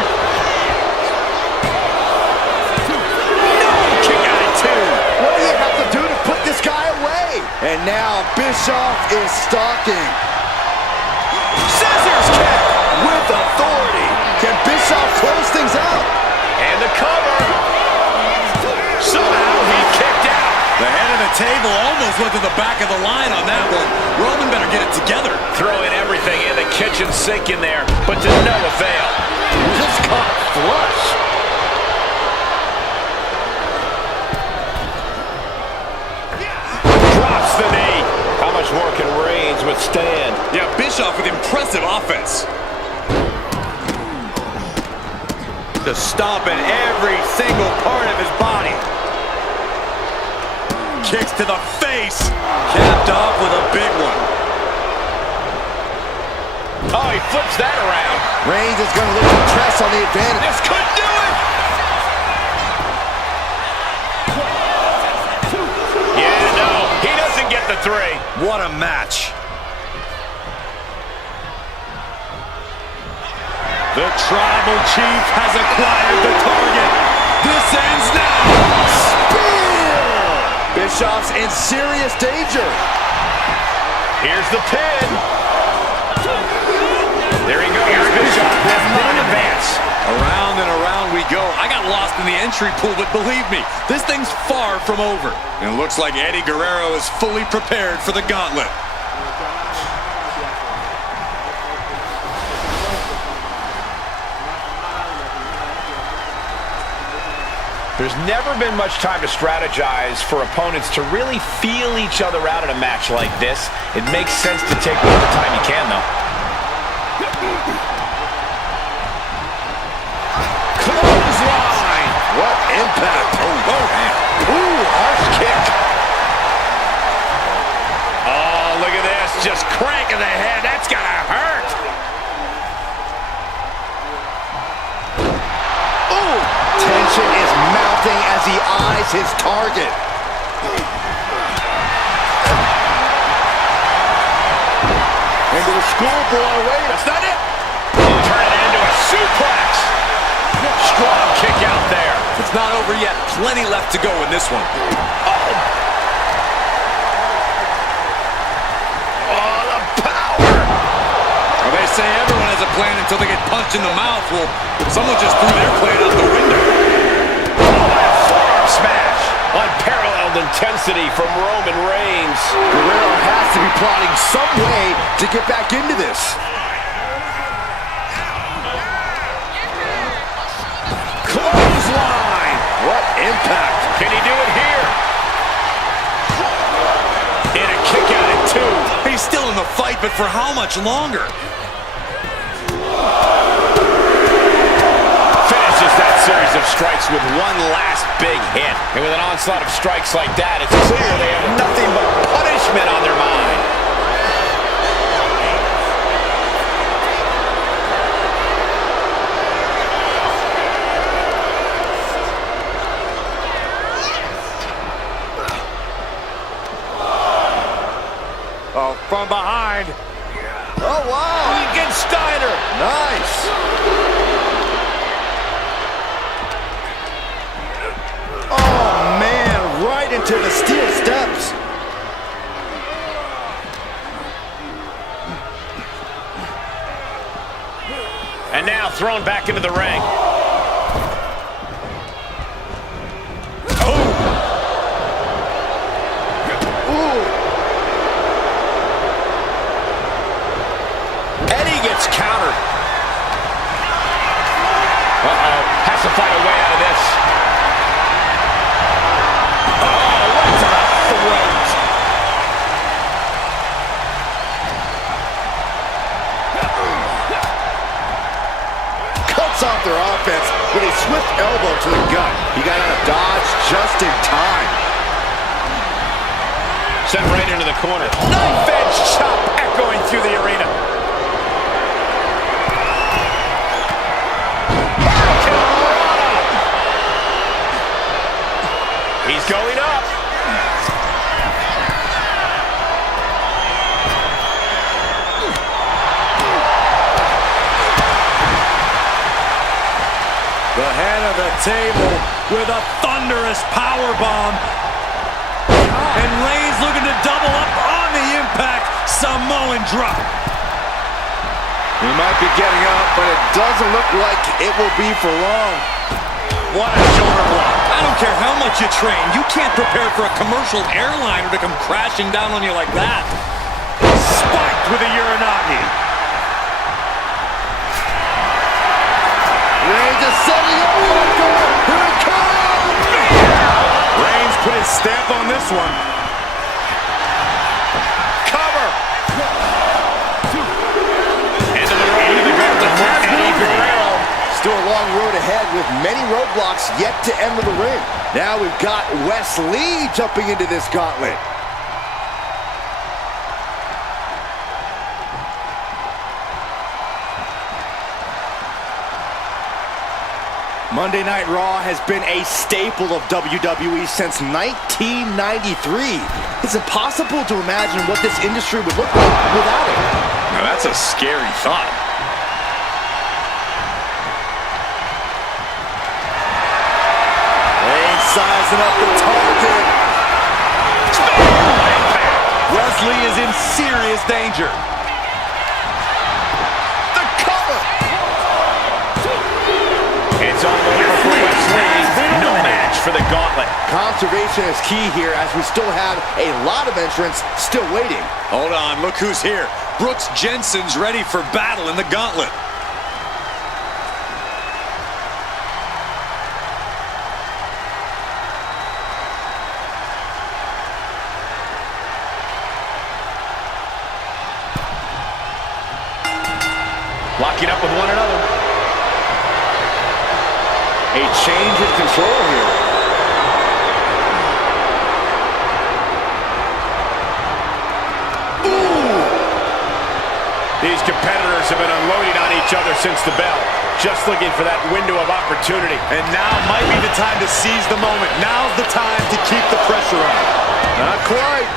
No, kick out at two. What do you have to do to put this guy away? And now Bischoff is stalking. Scissors kick with authority. Can Bischoff close things out? And the cover. Somehow he kicked out. The head of the table almost went to the back of the line on that one. Roman better get it together. Throwing everything in the kitchen sink in there, but to no avail. Just caught flush. Drops the knee. How much more can Reigns withstand? Yeah, Bischoff with impressive offense. Just stomping every single part of his body. Kicks to the face. Capped off with a big one. Oh, he flips that around. Reigns is going to look to press on the advantage. This could do it. Yeah, no, he doesn't get the three. What a match. The Tribal Chief has acquired the target. This ends now. Spear! Bischoff's in serious danger. Here's the pin. There he goes. Bischoff has not advanced. Around and around we go. I got lost in the entry pool, but believe me, this thing's far from over. And it looks like Eddie Guerrero is fully prepared for the gauntlet. There's never been much time to strategize for opponents to really feel each other out in a match like this. It makes sense to take all the time you can, though. Clothesline! What impact! Oh, man. Ooh, harsh kick. Oh, look at this. Just cranking the head. That's gotta hurt. Ooh, tension is mounting as he eyes his target. Into the schoolboy way. That's not it. Turn it into a suplex. Strong kick out there. It's not over yet. Plenty left to go in this one. Oh, the power. Well, they say everyone has a plan until they get punched in the mouth. Well, someone just threw their plan out the window. Forearm smash. Unparalleled intensity from Roman Reigns. Guerrero has to be plotting some way to get back into this. Clothesline! What impact! Can he do it here? And a kick out at 2. He's still in the fight, but for how much longer? Finishes that series of strikes with one last big hit. And with an onslaught of strikes like that, it's clear they have nothing but punishment on their mind. Oh, from behind. Oh, wow! Lincoln Steiner. Nice! Oh, man, right into the steel steps. And now thrown back into the ring. Gets countered. Has to find a way out of this. Oh, right to the throat. Cuts off their offense with a swift elbow to the gut. He got out of dodge just in time. Sent right into the corner. Knife edge chop echoing through the arena. He's going up. The head of the table with a thunderous powerbomb. And Reigns looking to double up on the impact. Samoan drop. He might be getting up, but it doesn't look like it will be for long. What a shoulder block. I don't care how much you train. You can't prepare for a commercial airliner to come crashing down on you like that. Spiked with a Uranagi. Reigns is setting up for it. Here it comes! Reigns put his stamp on this one. Cover. Into the ring. Eddie Guerrero. Still a long road ahead with many roadblocks yet to enter the ring. Now we've got Wes Lee jumping into this gauntlet. Monday Night Raw has been a staple of WWE since 1993. It's impossible to imagine what this industry would look like without it. Now that's a scary thought. Sizing up the target. Wesley is in serious danger. The cover. It's all over for Wesley. No match for the gauntlet. Conservation is key here as we still have a lot of entrants still waiting. Hold on, look who's here. Brooks Jensen's ready for battle in the gauntlet. locking up with one another. A change in control here. These competitors have been unloading on each other since the bell. Just looking for that window of opportunity. And now might be the time to seize the moment. Now's the time to keep the pressure on. Not quite.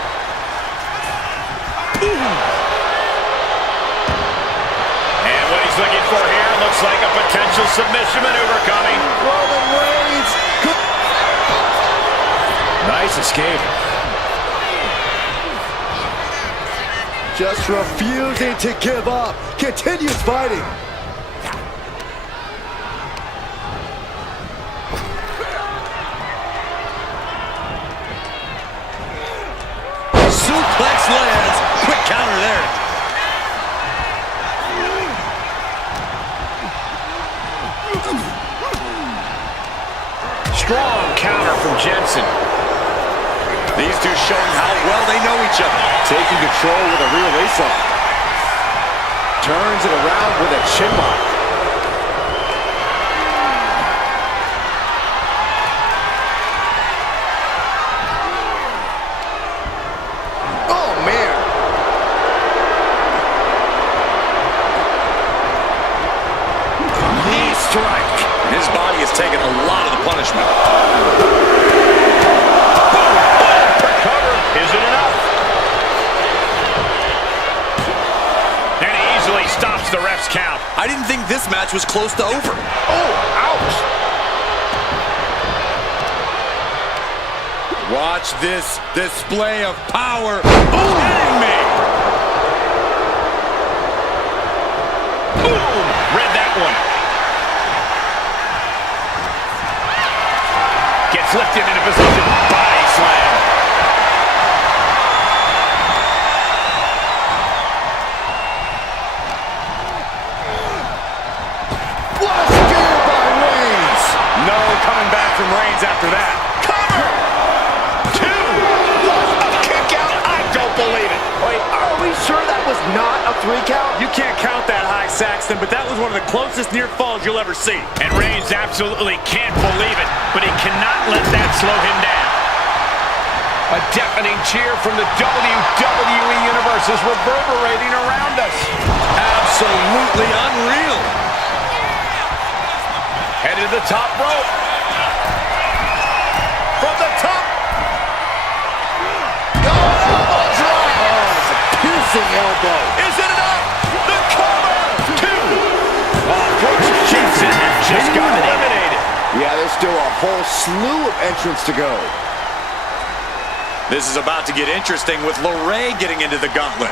And what he's looking for here looks like a potential submission maneuver coming. Roman Reigns. Nice escape. Just refusing to give up. Continues fighting. Suplex lands. Quick counter there. Strong counter from Jensen. These two showing how well they know each other. Taking control with a real lace-up. Turns it around with a chin lock. Oh, man. Knee strike. His body has taken a lot of the punishment. Is it enough? And he easily stops the ref's count. I didn't think this match was close to over. Oh, ouch. Watch this display of power. Kidding me. Boom! Read that one. Gets lifted into position. Body slam. What a spear by Reigns. No coming back from Reigns after that. Cover! Two! A kick out? I don't believe it. Wait, are we sure that was not a 3 count? You can't count that high, Saxton, but that was one of the closest near falls you'll ever see. And Reigns absolutely can't believe it, but he cannot let that slow him down. A deafening cheer from the WWE Universe is reverberating around us. Absolutely unreal. Headed to the top rope. From the top. Piercing elbow. Is it enough? The cover. Two. Brooks Jensen just got eliminated. Yeah, there's still a whole slew of entrants to go. This is about to get interesting with LeRae getting into the gauntlet.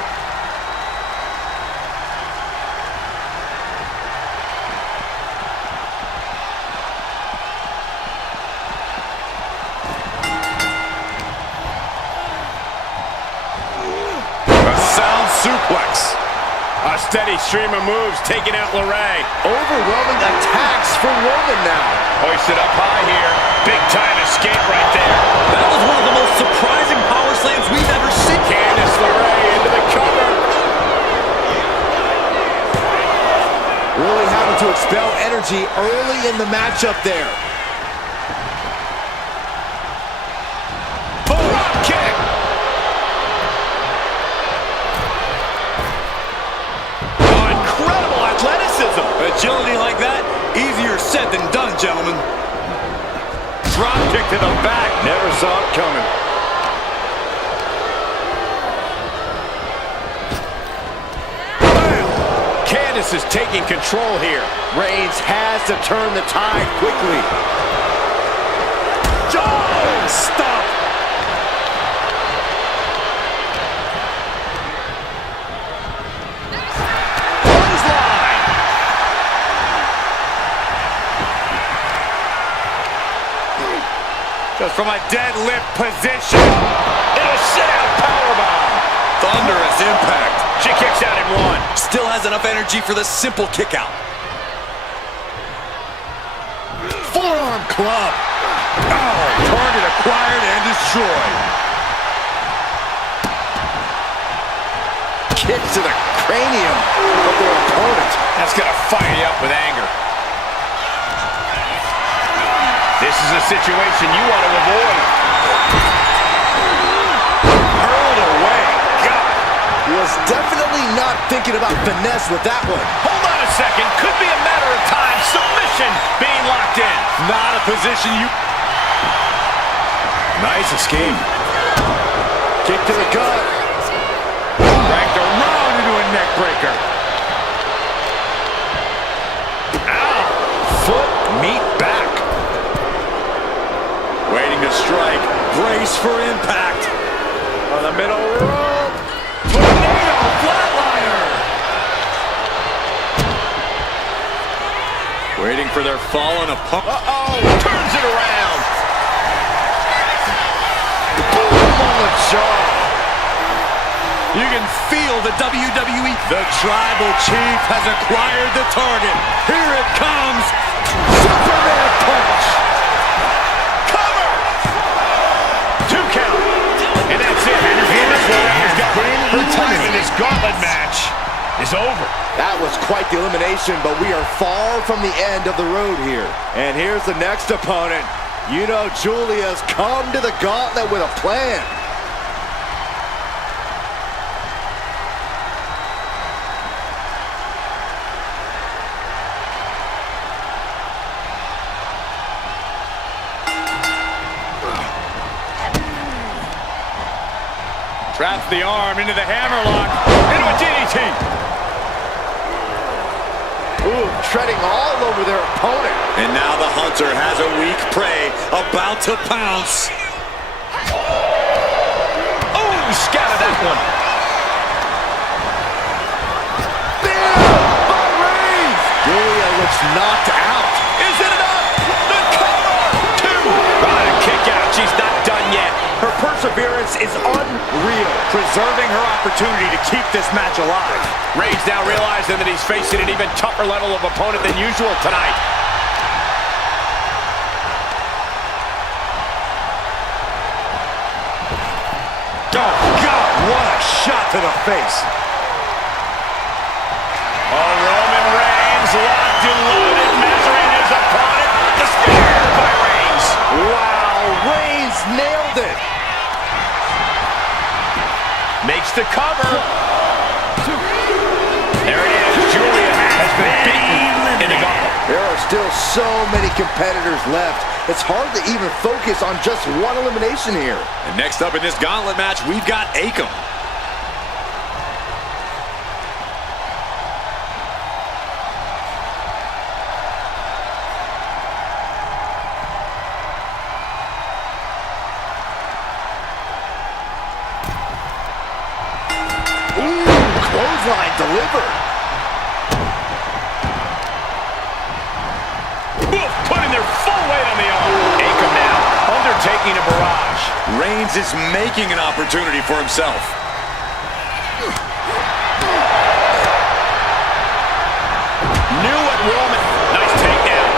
A sound suplex. A steady stream of moves taking out LeRae. Overwhelming attacks for Roman now. Hoisted up high here. Big time escape right there. That was one of the most surprising power slams we've ever seen. Candice LeRae into the cover. Really having to expel energy early in the matchup there. Drop kick. Oh, incredible athleticism. Agility like that, easier said than done, gentlemen. Drop kick to the back. Never saw it coming. Candice is taking control here. Reigns has to turn the tide quickly. Oh, stop. Clothesline. Just from a deadlift position. It'll sit out powerbomb. Thunderous impact. She kicks out at one. Still has enough energy for the simple kick out. Forearm club. Oh, target acquired and destroyed. Kick to the cranium of their opponent. That's going to fire you up with anger. This is a situation you want to avoid. Hurled away. God. He was definitely not thinking about finesse with that one. Hold on a second. Could be a matter of time. Submission being locked in. Not a position you... Nice escape. Kick to the gut. Dragged around into a neck breaker. Ow! Foot meet back. Waiting to strike. Brace for impact. On the middle rope. Tornado flatliner. Waiting for their fallen opponent. Uh-oh. Turns it around. Boom on the jaw. You can feel the WWE. The Tribal Chief has acquired the target. Here it comes. Superman punch. Cover. 2 count. And that's it. And this one has got her time in this gauntlet match is over. That was quite the elimination, but we are far from the end of the road here. And here's the next opponent. You know Julia's come to the gauntlet with a plan. Traps the arm into the hammerlock. Into a DDT. Ooh, treading all over their opponent. And now the hunter has a weak prey about to pounce. Oh, scattered that one. Bam! By Reigns! Julia looks knocked out. Is it enough? The cover. 2. What a kick out. She's not done yet. Her perseverance is unreal, preserving her opportunity to keep this match alive. Reigns now realizing that he's facing an even tougher level of opponent than usual tonight. Oh, God, what a shot to the face. Oh, Roman Reigns locked and loaded, measuring his opponent. The spear by Reigns. Wow, Reigns nailed it. Makes the cover. There it is. Julia has been beaten in the gauntlet. There are still so many competitors left. It's hard to even focus on just one elimination here. And next up in this gauntlet match, we've got Akam. Clothesline delivered. Putting their full weight on the arm. Akam now undertaking a barrage. Reigns is making an opportunity for himself. Knew it, Roman. Nice takedown.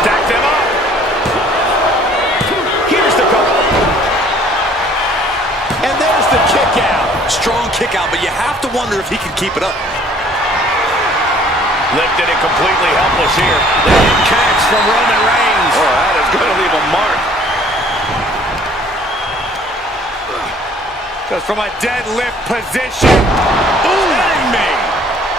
Stack them up. Here's the cover. And there's the kick out. Strong kick out, but you have to wonder if he can keep it up. Lifted and completely helpless here. The hip connects from Roman Reigns. Oh, that is going to leave a mark. Just from a deadlift position. Ooh, hitting me.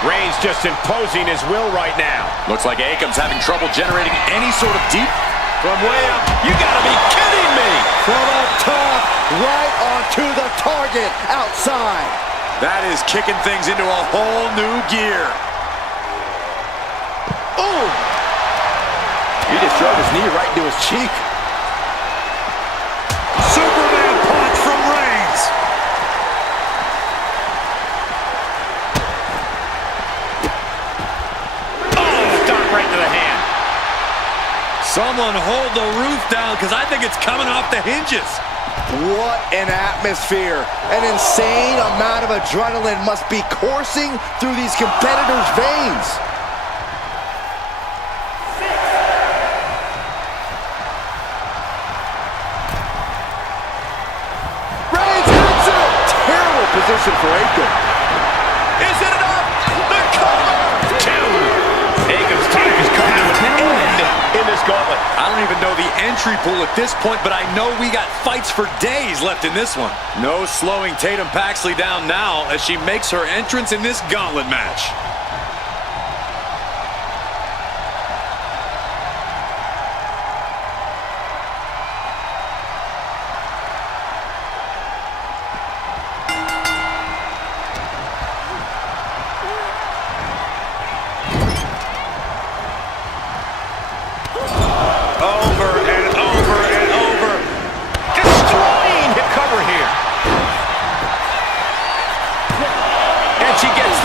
Reigns just imposing his will right now. Looks like Akam's having trouble generating any sort of deep. From way up. You gotta be kidding me. From up top, right onto the target outside. That is kicking things into a whole new gear. Ooh! He just drove his knee right into his cheek. Superman punch from Reigns. Oh, stop right to the hand. Someone hold the roof down, because I think it's coming off the hinges. What an atmosphere. An insane amount of adrenaline must be coursing through these competitors' veins. Reigns hits it! Terrible position for Akam. Is it enough? I don't even know the entry pool at this point, but I know we got fights for days left in this one. No slowing Tatum Paxley down now as she makes her entrance in this gauntlet match.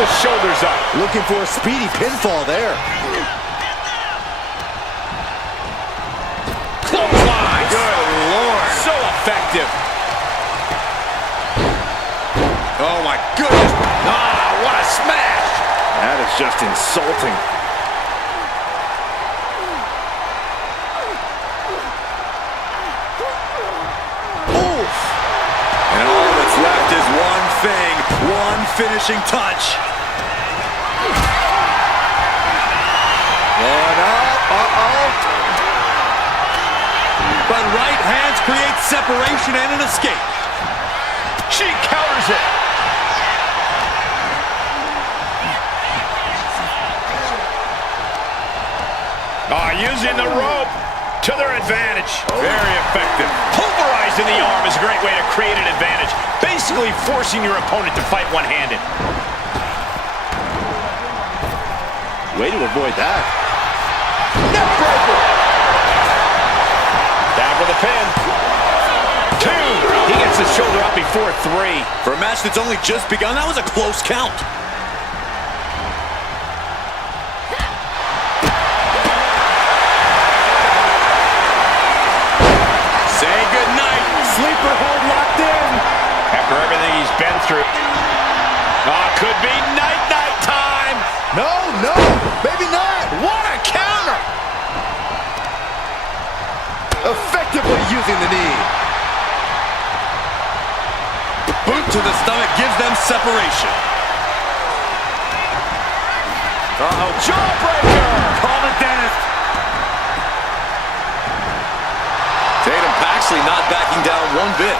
The shoulders up. Looking for a speedy pinfall there. Clothesline. Good Lord. So effective. Oh, my goodness. Ah, what a smash. That is just insulting. Oof. And all that's left is one thing, one finishing touch. One up, But right hands create separation and an escape. She counters it. Using the rope to their advantage. Very effective. Pulverizing the arm is a great way to create an advantage. Basically forcing your opponent to fight one-handed. Way to avoid that. Down for the pin. 2. He gets the shoulder up before 3. For a match that's only just begun, that was a close count. Say goodnight. Sleeper hold locked in. After everything he's been through. Could be night-night time. No, maybe not. What a counter. Effectively using the knee. Boot to the stomach gives them separation. Uh-oh, jawbreaker. Call it dentist. Tatum Paxley not backing down one bit.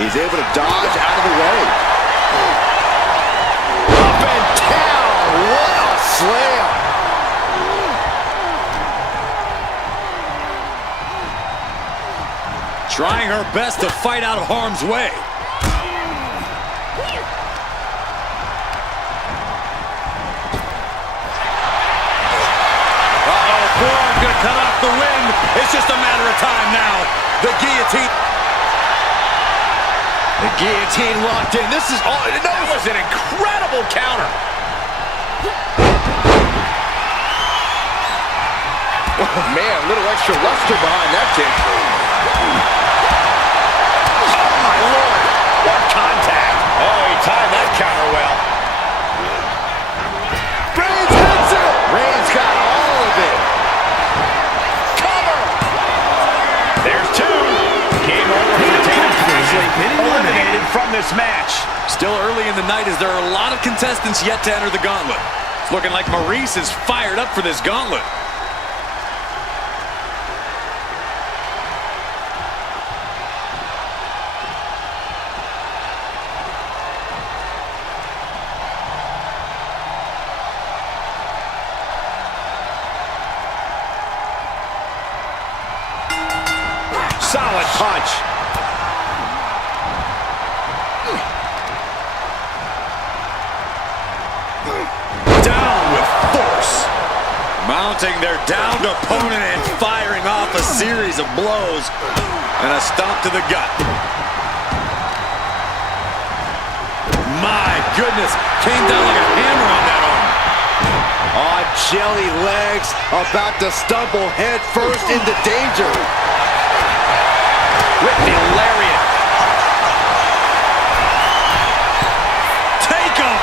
He's able to dodge out of the way. Up and down. What a slam. Trying her best to fight out of harm's way. Forearm gonna cut off the wind. It's just a matter of time now. The guillotine. The guillotine locked in. This is all. That was an incredible counter. Oh, man, a little extra luster behind that kick. Oh, my Lord. What contact. Oh, he timed that counter well. Reigns hits it. Reigns got all of it. There's 2. Game over for Tatum Paxley. Eliminated from this match. Still early in the night as there are a lot of contestants yet to enter the gauntlet. It's looking like Maurice is fired up for this gauntlet. Solid punch. Down with force. Mounting their downed opponent and firing off a series of blows. And a stomp to the gut. My goodness. Came down like a hammer on that arm. On jelly legs. About to stumble head first into danger. With the lariat. Take him!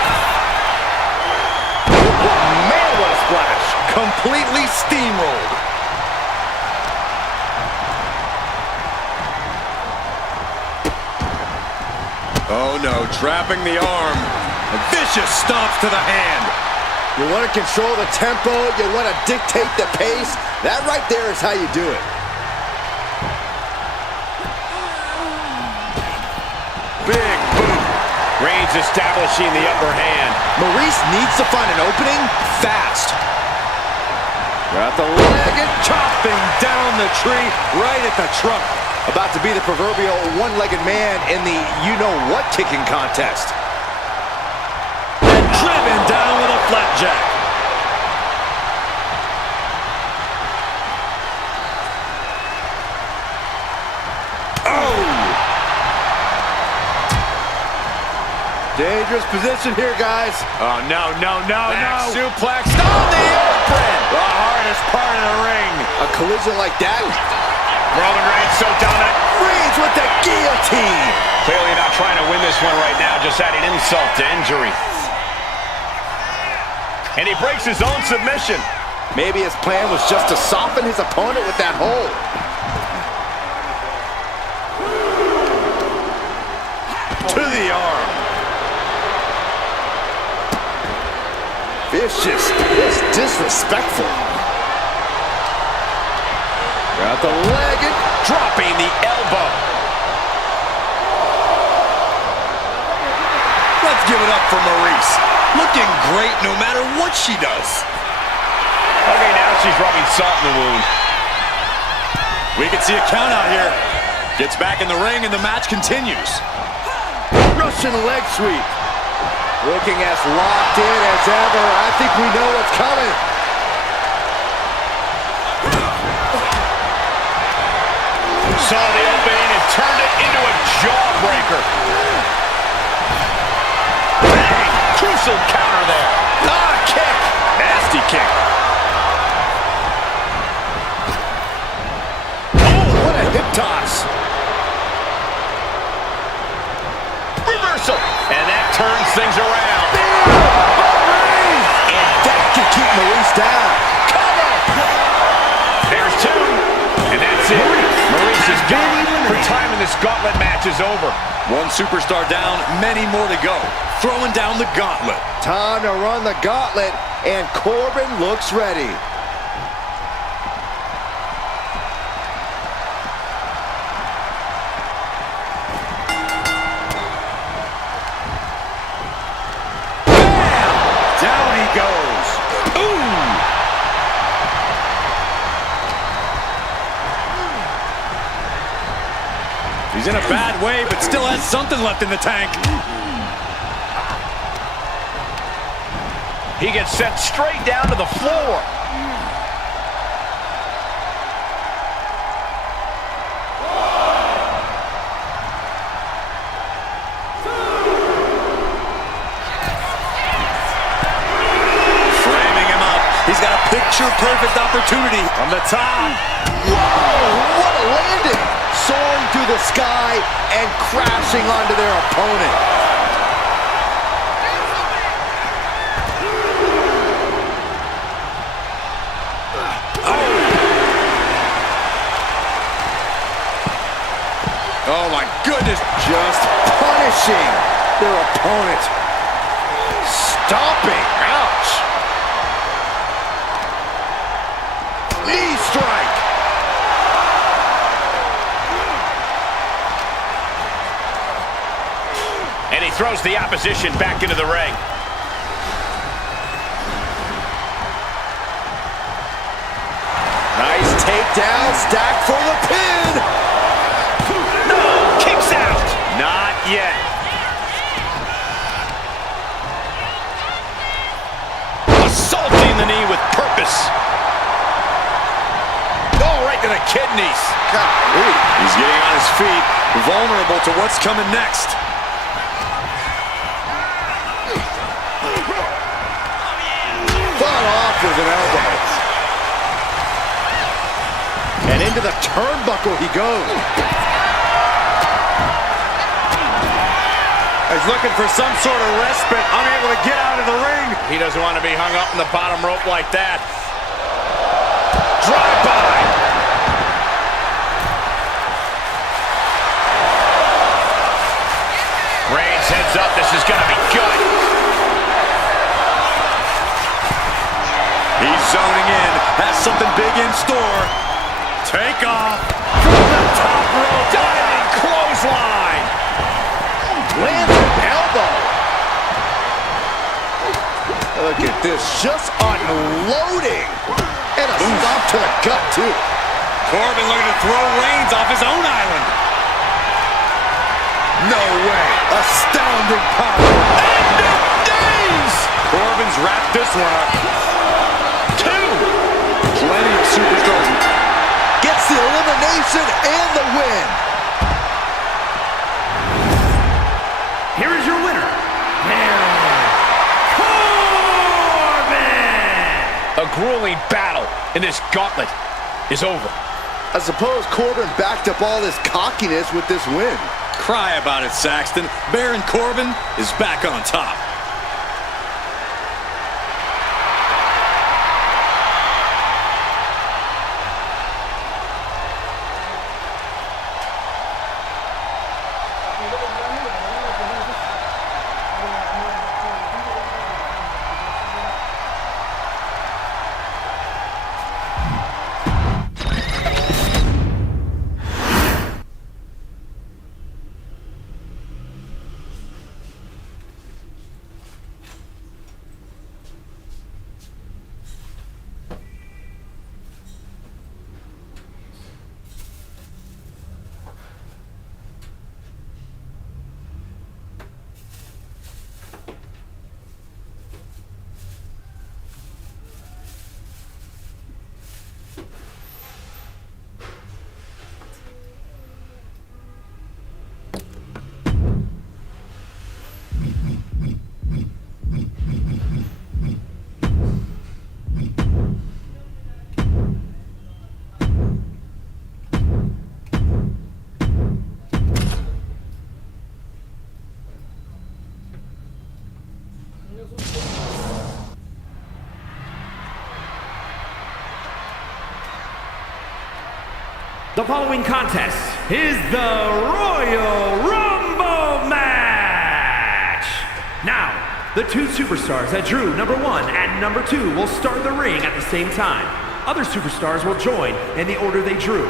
Man, what a splash. Completely steamrolled. Oh no, trapping the arm. Vicious stomps to the hand. You want to control the tempo. You want to dictate the pace. That right there is how you do it. Big boot. Reigns establishing the upper hand. Maurice needs to find an opening fast. Got the leg and Chopping down the tree right at the trunk. about to be the proverbial one-legged man in the you-know-what kicking contest. And driven down with a flapjack. Dangerous position here, guys. Oh, no. Back Suplex on the apron. The hardest part of the ring. A collision like that. Roman Reigns so dominant. Reigns with the guillotine. Clearly not trying to win this one right now, just adding insult to injury. And he breaks his own submission. Maybe his plan was just to soften his opponent with that hold. To the arm. Vicious. It's disrespectful. Got the leg and Dropping the elbow. Let's give it up for Maurice. Looking great no matter what she does. Okay, now she's rubbing salt in the wound. We can see a count out here. Gets back in the ring and the match continues. Russian leg sweep. Looking as locked in as ever. I think we know what's coming. Saw the opening and turned it into a jawbreaker. Bang! Crucial counter there. Kick. Nasty kick. Oh, what a hip toss. Reversal. And that turns things around. And that can keep Maurice down. Cover. There's two. And that's it. Maurice is gone. Her time in this gauntlet match is over. One superstar down, many more to go. Throwing down the gauntlet. Time to run the gauntlet, and Corbin looks ready. Down he goes. He's in a bad way, but still has something left in the tank. He gets sent straight down to the floor. Framing him up. He's got a picture-perfect opportunity. From the top. Whoa, what a landing! Soaring through the sky and crashing onto their opponent. Oh, my goodness. Just punishing their opponent. Stomping. Ouch. Knee strike. And he throws the opposition back into the ring. Nice takedown, stacked for the pin. No, kicks out. Not yet. Assaulting the knee with purpose. Oh, right to the kidneys. Golly. He's getting on his feet, vulnerable to what's coming next. Fought off with an elbow. And into the turnbuckle he goes. He's looking for some sort of respite, unable to get out of the ring. He doesn't want to be hung up in the bottom rope like that. Drive-by. Reigns heads up. This is going to be good. store. Take off from the top rope. Diving clothesline. Lands an elbow. Look at this, just unloading. And a stop to the gut, too. Corbin looking to throw Reigns off his own island. No way. Astounding power. End of days. Corbin's wrapped this one up. 2. Plenty of superstars. Gets the elimination and the win. Here is your winner, Baron Corbin! A grueling battle in this gauntlet is over. I suppose Corbin backed up all his cockiness with this win. Cry about it, Saxton. Baron Corbin is back on top. The following contest is the Royal Rumble match. Now, the 2 superstars that drew number 1 and number 2 will start the ring at the same time. Other superstars will join in the order they drew.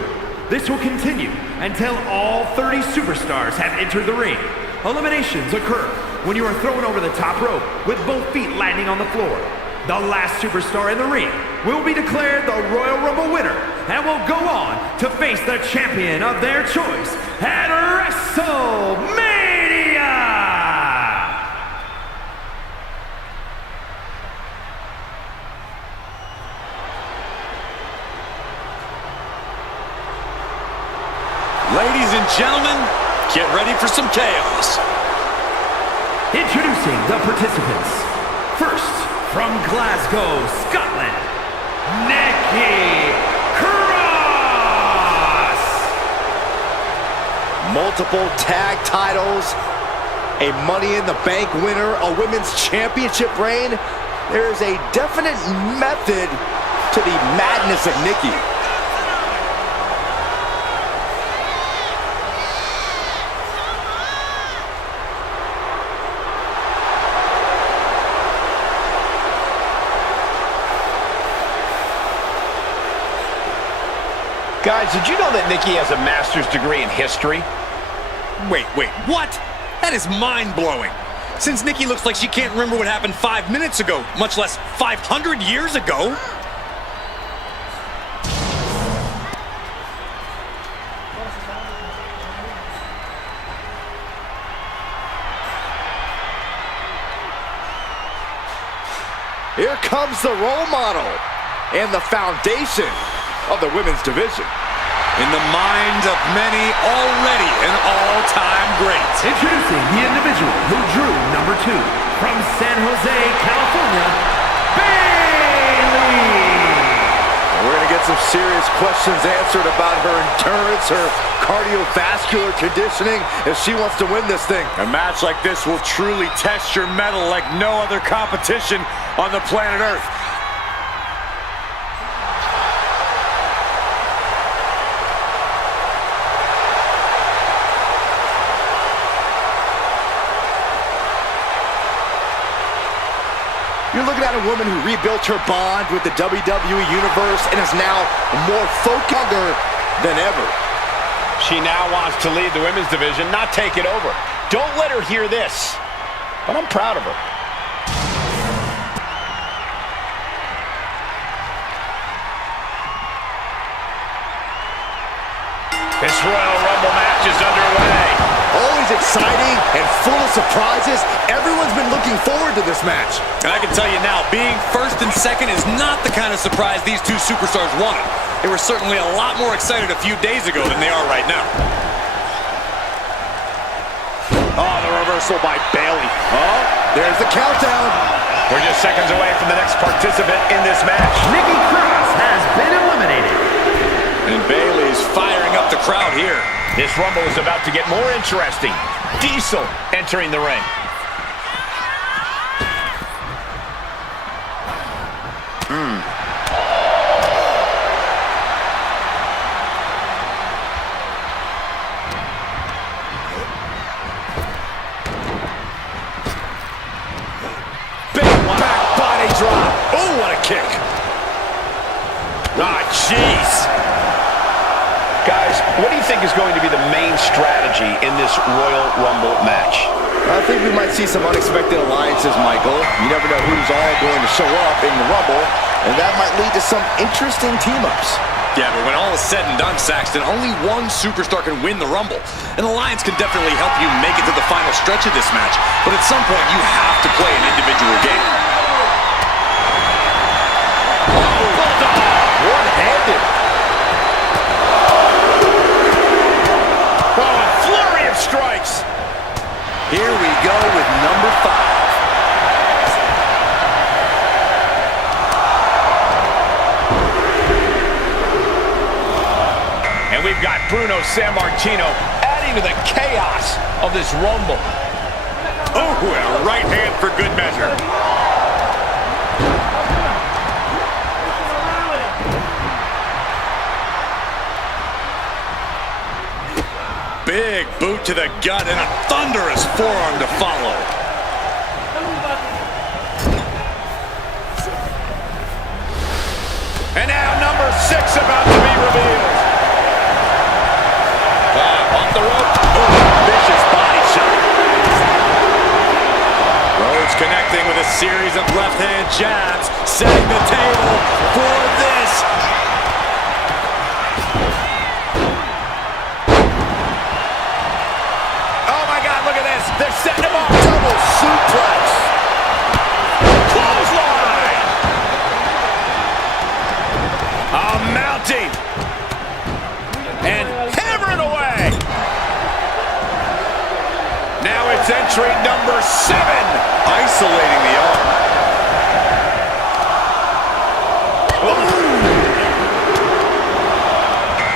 This will continue until all 30 superstars have entered the ring. Eliminations occur when you are thrown over the top rope with both feet landing on the floor. The last superstar in the ring will be declared the Royal Rumble winner and will go on to face the champion of their choice at WrestleMania! Ladies and gentlemen, get ready for some chaos. Introducing the participants. First, from Glasgow, Scotland, Nikki Cross! Multiple tag titles, a Money in the Bank winner, a women's championship reign. There's a definite method to the madness of Nikki. Guys, did you know that Nikki has a master's degree in history? Wait, what? That is mind-blowing. Since Nikki looks like she can't remember what happened 5 minutes ago, much less 500 years ago. Here comes the role model and the foundation of the women's division. In the minds of many, already an all-time great. Introducing the individual who drew number 2 from San Jose, California, Bayley! We're going to get some serious questions answered about her endurance, her cardiovascular conditioning, if she wants to win this thing. A match like this will truly test your mettle like no other competition on the planet Earth. You're You're looking at a woman who rebuilt her bond with the WWE Universe and is now more focused than ever. She now wants to lead the women's division, not take it over. Don't let her hear this, but I'm proud of her. This Royal Rumble match is underway. Always exciting and full of surprises. Everyone's been looking forward to this match. And I can tell you now, being first and second is not the kind of surprise these two superstars wanted. They were certainly a lot more excited a few days ago than they are right now. Oh, the reversal by Bayley. Oh, there's the countdown. We're just seconds away from the next participant in this match. Nikki Cross has been eliminated. And Bayley's firing up the crowd here. This Rumble is about to get more interesting. Diesel entering the ring. Back body drop. Oh, what a kick. Ah, jeez. Guys, what do you think is going to be the main strategy in this Royal Rumble match? I think we might see some unexpected alliances, Michael. You never know who's all going to show up in the Rumble, and that might lead to some interesting team-ups. Yeah, but when all is said and done, Saxton, only one superstar can win the Rumble. An alliance can definitely help you make it to the final stretch of this match, but at some point you have to play an individual game. One-handed. Oh, a flurry of strikes. Here we go with number 5. And we've got Bruno Sammartino adding to the chaos of this Rumble. Oh, a right hand for good measure. Big boot to the gut and a thunderous forearm to follow. And now number 6 about to be revealed. Off the rope. Oh, vicious body shot. Rhodes connecting with a series of left-hand jabs, setting the table for this. Oh my God, look at this. They're setting him up. Double suplex. Clothesline. Mounting. And hammering away. Now it's entry number 7. Isolating the arm.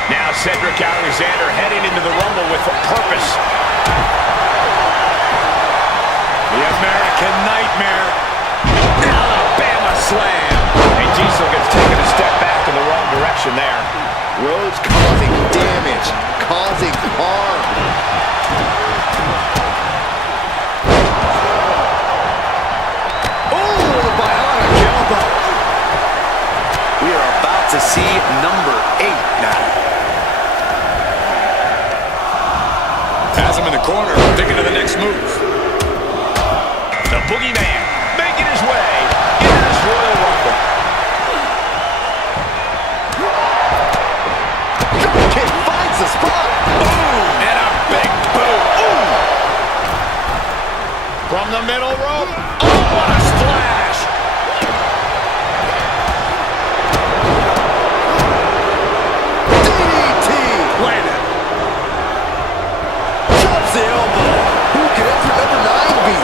Now Cedric Alexander heading into the Rumble with a purpose. The American Nightmare. Alabama Slam. And Diesel gets taken a step back in the wrong direction there. Rhodes causing damage, causing harm. Oh, the bionic elbow. We are about to see number 8 now. Has him in the corner, thinking of the next move. The Boogeyman making his way into this Royal Rumble. Kick finds the spot. Boom! And a big boot. Ooh! From the middle rope. Oh, what a splash! DDT. Landed. Chops the elbow. Who can enter number 9 be?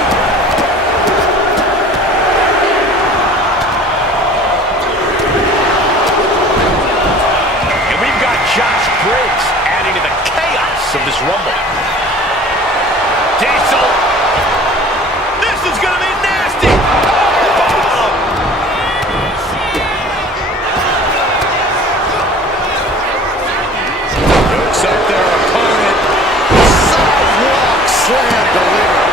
And we've got Josh Briggs adding to the chaos of this Rumble. Diesel. This is going to be nasty. Powerbomb. Hooks up their opponent. Sidewalk slam delivered.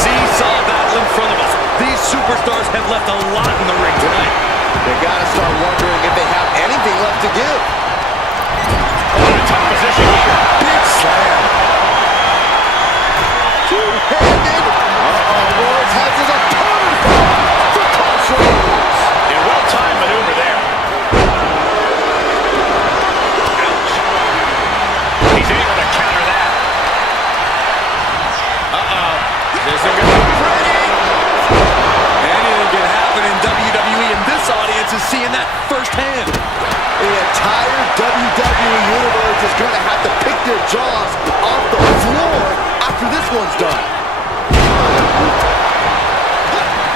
Seesaw battle in front of us. These superstars superstars have left a lot in the ring tonight. They gotta start wondering if they have anything left to give. Oh, in a tough position here. Big slam. Two-handed. Rhodes has his opponent for partial moves. A well-timed maneuver there. Ouch. He's able to counter that. This isn't gonna be pretty. Anything can happen in WWE, and this audience is seeing that firsthand. The entire WWE Universe is going to have to pick their jaws off the floor after this one's done.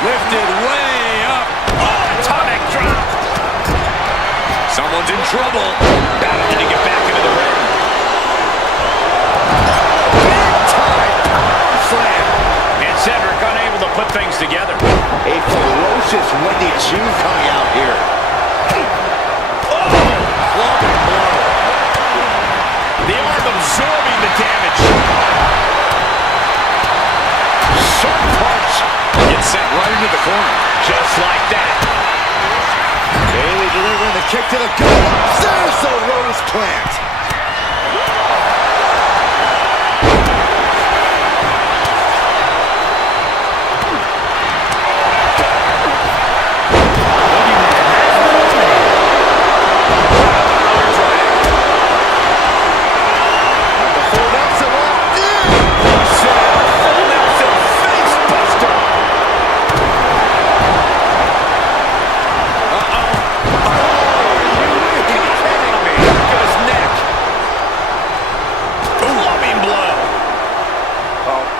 Lifted way up. Oh, atomic drop. Someone's in trouble. Battling to get back into the ring. Big-time power slam. And Cedric unable to put things together. A ferocious Wendy Chu coming out here. Clubbing blow. The arm absorbing the damage. Sharp punch. Gets sent right into the corner. Just like that. Bailey delivering the kick to the gut. There's the Rose plant.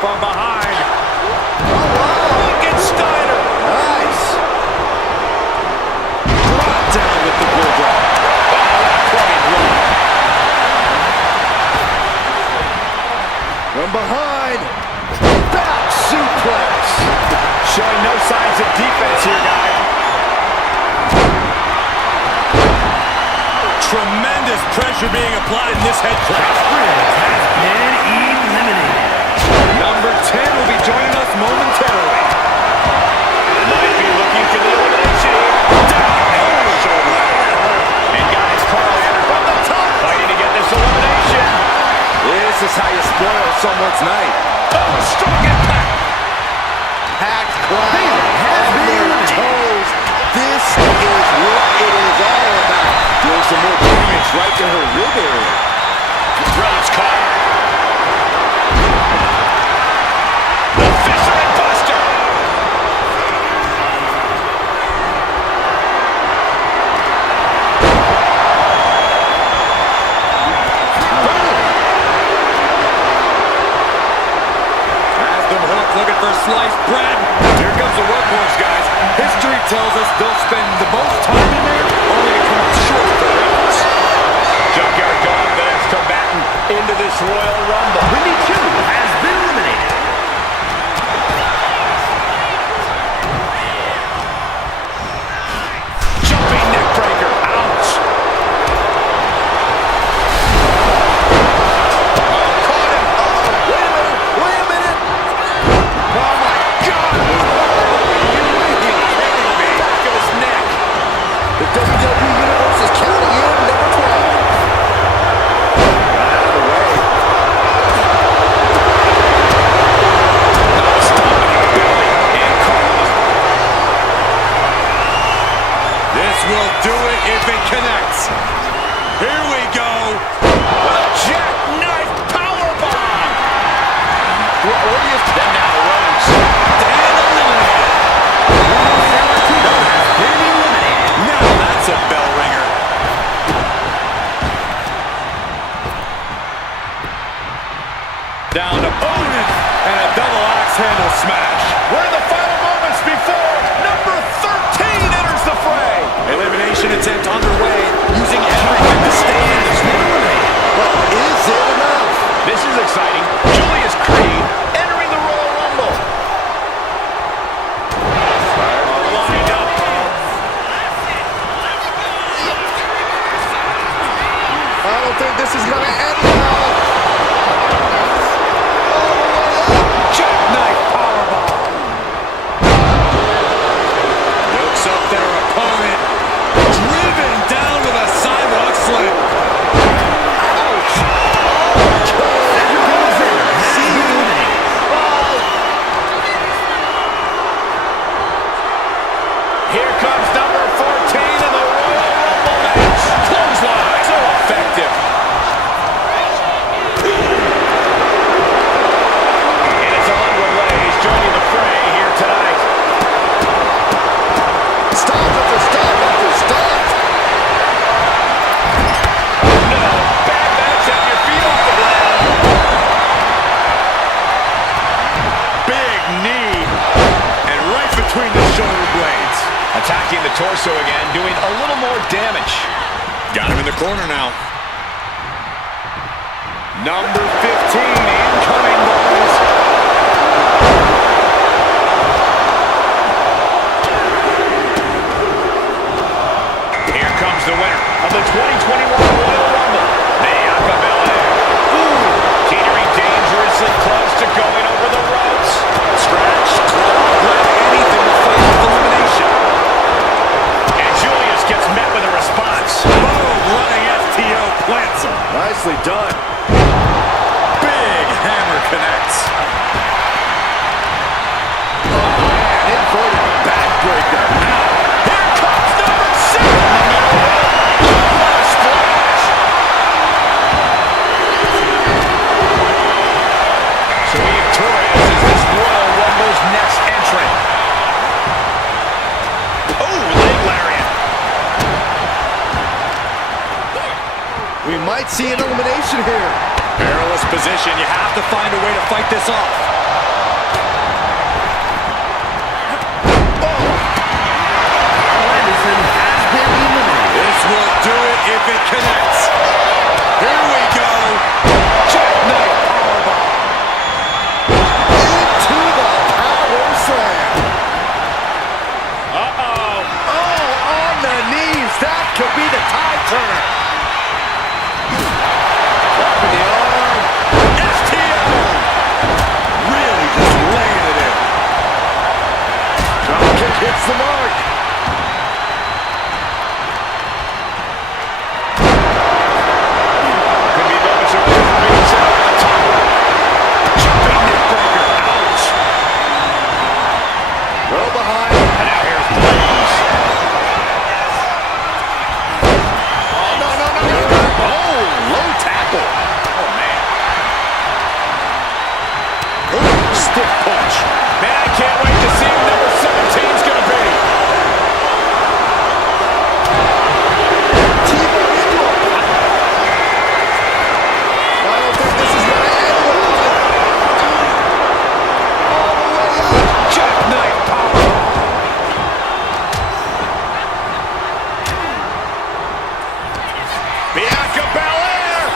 From behind. Steiner. Nice. Brought down with the bulldog. From behind. Back suplex. Showing no signs of defense here, guys. Tremendous pressure being applied in this head crash. Has been eliminated. Number 10 will be joining us momentarily. Might be looking for the elimination here. And guys, Carl Anderson from the top, fighting to get this elimination. This is how you spoil someone's night. Oh, strong impact. Packed crowd on their toes. This is what it is all about. Doing some more damage right to her rib area. Rhodes caught. The Fisherman Buster. Has them hooked, looking for sliced bread. Here comes the workhorse, guys. History tells us they'll spend the most time in there, only to come up short for their efforts. Junkyard Dog, the next combatant into this Royal Rumble. Winnie Chu has been eliminated. Jumping neck breaker. Ouch. Caught him. Wait a minute. Oh, my God. Back of his neck. The WWE Universe is counting in number 12. Out of the way. Stomping belly and Carlos. This will do it if it connects. Here we go. Jackknife powerbomb. Then now Rhodes. And eliminated. Number 2 has been eliminated. Now that's a bell ringer. Down to opponent and a double axe handle smash. We're in the final moments before number 13 enters the fray. Elimination attempt underway, using everything to stay in this one. But is it enough? This is exciting. Julius Creed entering the Royal Rumble. Lined up. I don't think this is going to end well. Jackknife powerbomb. in the corner now. Number 15 incoming, boys. Here comes the winner of the 2021 Royal Rumble, Bianca Belair. Teetering dangerously close to going over the ropes. Scratch, claw, grab anything to fight with elimination. And Julius gets met with a response. Boom, running STO plants him. Nicely done. Big hammer connects. Inverted backbreaker. Here comes number 7. What a splash. So Eve Torres is this Royal Rumble's next entrant. Oh, leg lariat. We might see an elimination here. Perilous position. You have to find a way to fight this off. This will do it if it connects. Here we go. Jackknife powerbomb. Into the power slam. Uh-oh. Oh, on the knees. That could be the tide turner. Dropping the arm. STO. Really just laying it in. Drop kick hits the mark. Could be moments away from being set up on the top. Jumping neckbreaker. Ouch. Go behind. And now here's Blaze. Oh, no. Oh, low tackle. Oh, man. Ooh, stiff punch. Man, I can't wait to see who number 17's going to be. T-bone into a I don't think this is going to end well. All the way up. Jackknife powerbomb. Bianca Belair.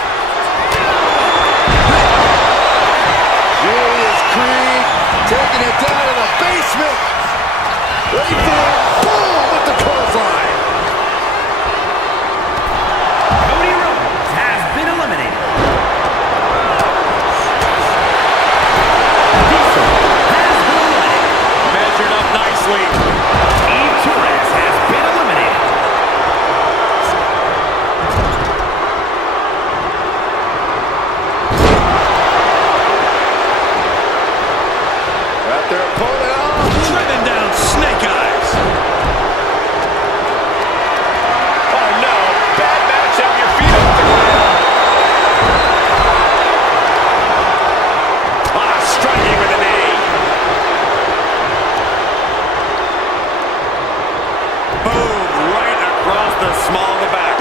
Julius Creed taking it down to the basement. Ready for it. Boom with the clothesline. Cody Rhodes has been eliminated. Diesel has been eliminated. Measured up nicely. Eve Torres has been eliminated. Got their opponent off. Driven down snake eyes. Oh, no. Bad match. Have your feet off the ground. Striking with a knee. Boom, right across the small of the back.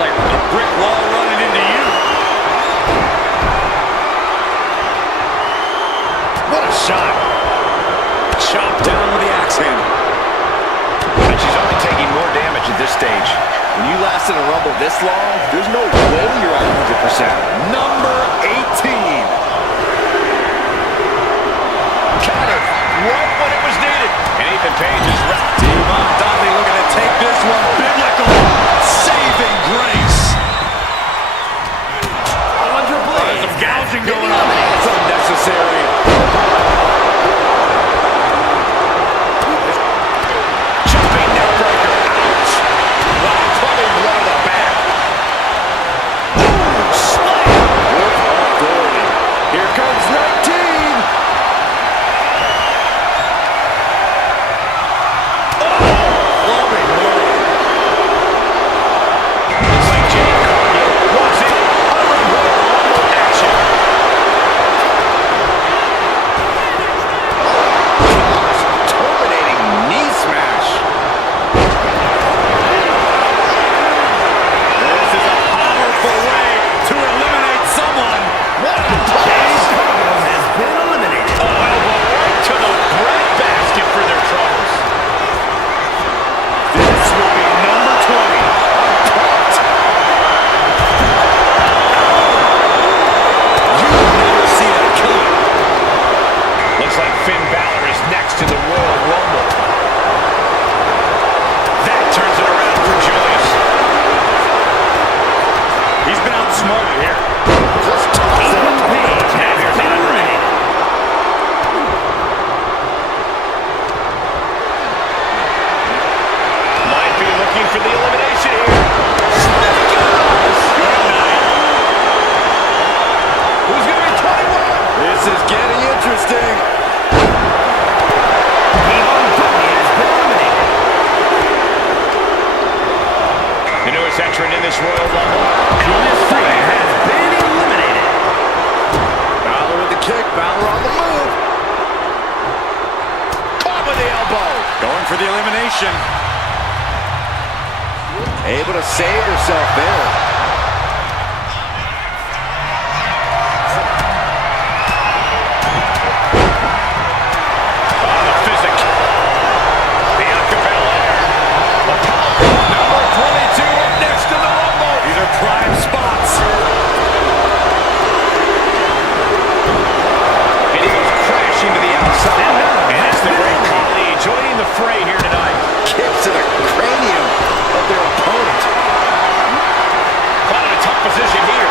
Like a brick wall running into you. What a shot. Chopped down with the axe handle. And she's only taking more damage at this stage. When you last in a Rumble this long, there's no way you're at 100%. Number 18. Counter right when it was needed. And Ethan Page is wrapped. Devon Dudley looking to take this one. Biblical saving grace. Alundra Blaze. There's some gouging going on. It's unnecessary. Jumping neckbreaker. Ouch. Wow, clubbing blow to the back. Ooh, slam. With authority. Here comes 19. Loving move. Looks like Jade Cargill was in on the Royal Rumble action. entrant in this Royal Rumble. This fight has been eliminated. Balor with the kick, Balor on the move. Caught with the elbow. Going for the elimination. Able to save herself there. Oh, the physic. Bianca Belair. Number 22 up next in the Rumble. These are prime spots. And he goes crashing to the outside. And it's the great Cody joining the fray here tonight. Kicks to the cranium of their opponent. Caught in a tough position here.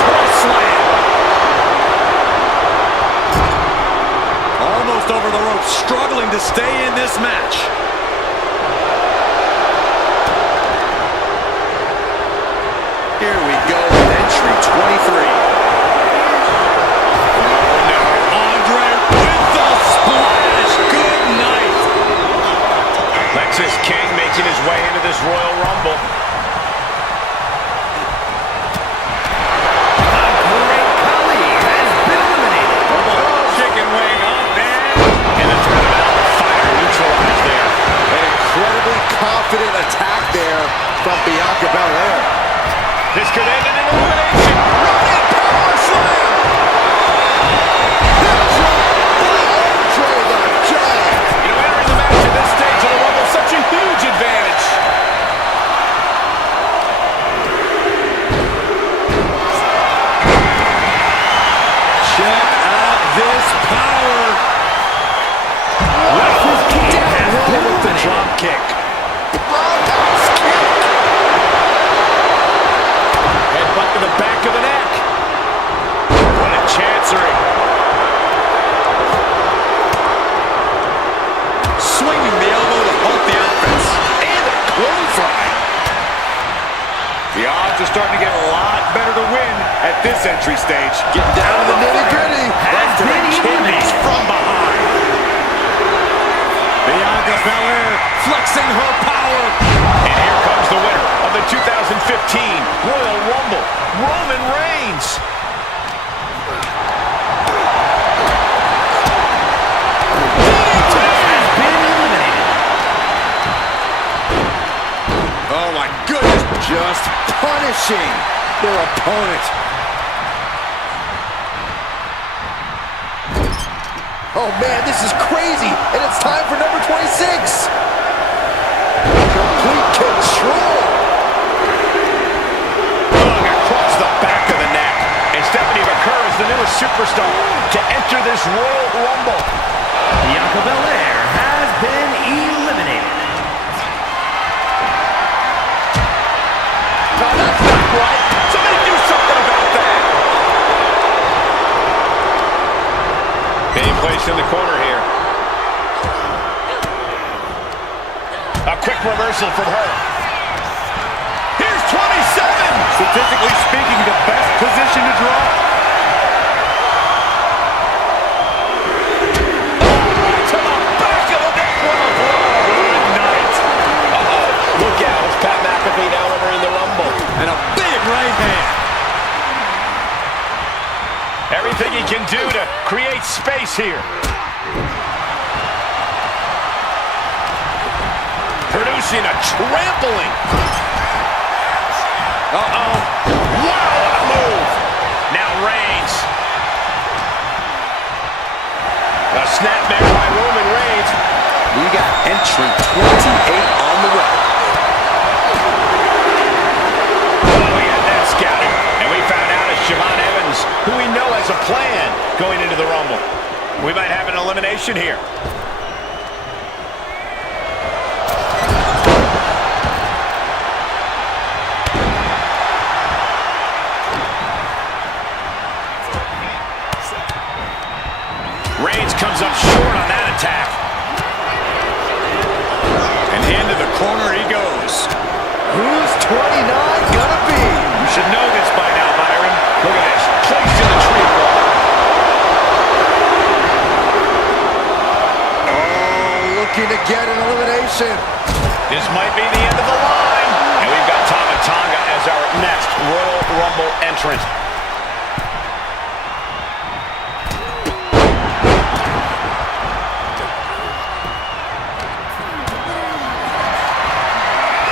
Cross slam. Almost over the rope, struggling to stay in this match. Here we go with entry 23. Andre with the splash. Good night. Lexis King making his way into this Royal Rumble. Great Khali has been eliminated. Chicken wing up and And the threat of Alpha Fire neutralized there. An incredibly confident attack there from Bianca Belair. This could end in an elimination. Running power slam. Hip drop by Andre the Giant. You know, entering the match at this stage of the Rumble, such a huge advantage. check out this power. Lexis King has been with the eliminated. drop kick. Roundhouse kick. Headbutt to the back of the neck. What a chancery. Swinging the elbow to halt the offense. And a clothesline. The odds are starting to get a lot better to win at this entry stage. Getting down to the nitty-gritty. Has To the been kidneys eliminated. from behind. Bianca Belair flexing her power. And here comes the winner of the 2015 Royal Rumble, Roman Reigns. Has been eliminated. Oh my goodness. Just punishing their opponent. Oh man, this is crazy. And it's time for number 26. Complete control. Boom, across the back of the neck. And Stephanie McCurr is the newest superstar to enter this Royal Rumble. Bianca Belair has been eliminated. No, that's not right. Somebody do something about that. Being placed in the corner here. A quick reversal from her. Here's 27. Statistically speaking, the best position to draw. To the back of the neck. What a blow. Good night. Uh-oh. Look out. It's Pat McAfee now entering the Rumble. And a big right hand. Everything he can do to create space here. Producing a trampling. Uh-oh. Wow, what a move. Now Reigns. A snapmare by Roman Reigns. We got entry 28 on the way. Oh, we had that scouted. And we found out it's Javon Evans, who we know has a plan going into the Rumble. We might have an elimination here. Reigns comes up short on that attack. And into the corner he goes. Who's 29 gonna be? You should know this by now, Byron. Look at this. Placed in the tree wall. Oh, looking to get an elimination. This might be the end. Rumble entrant.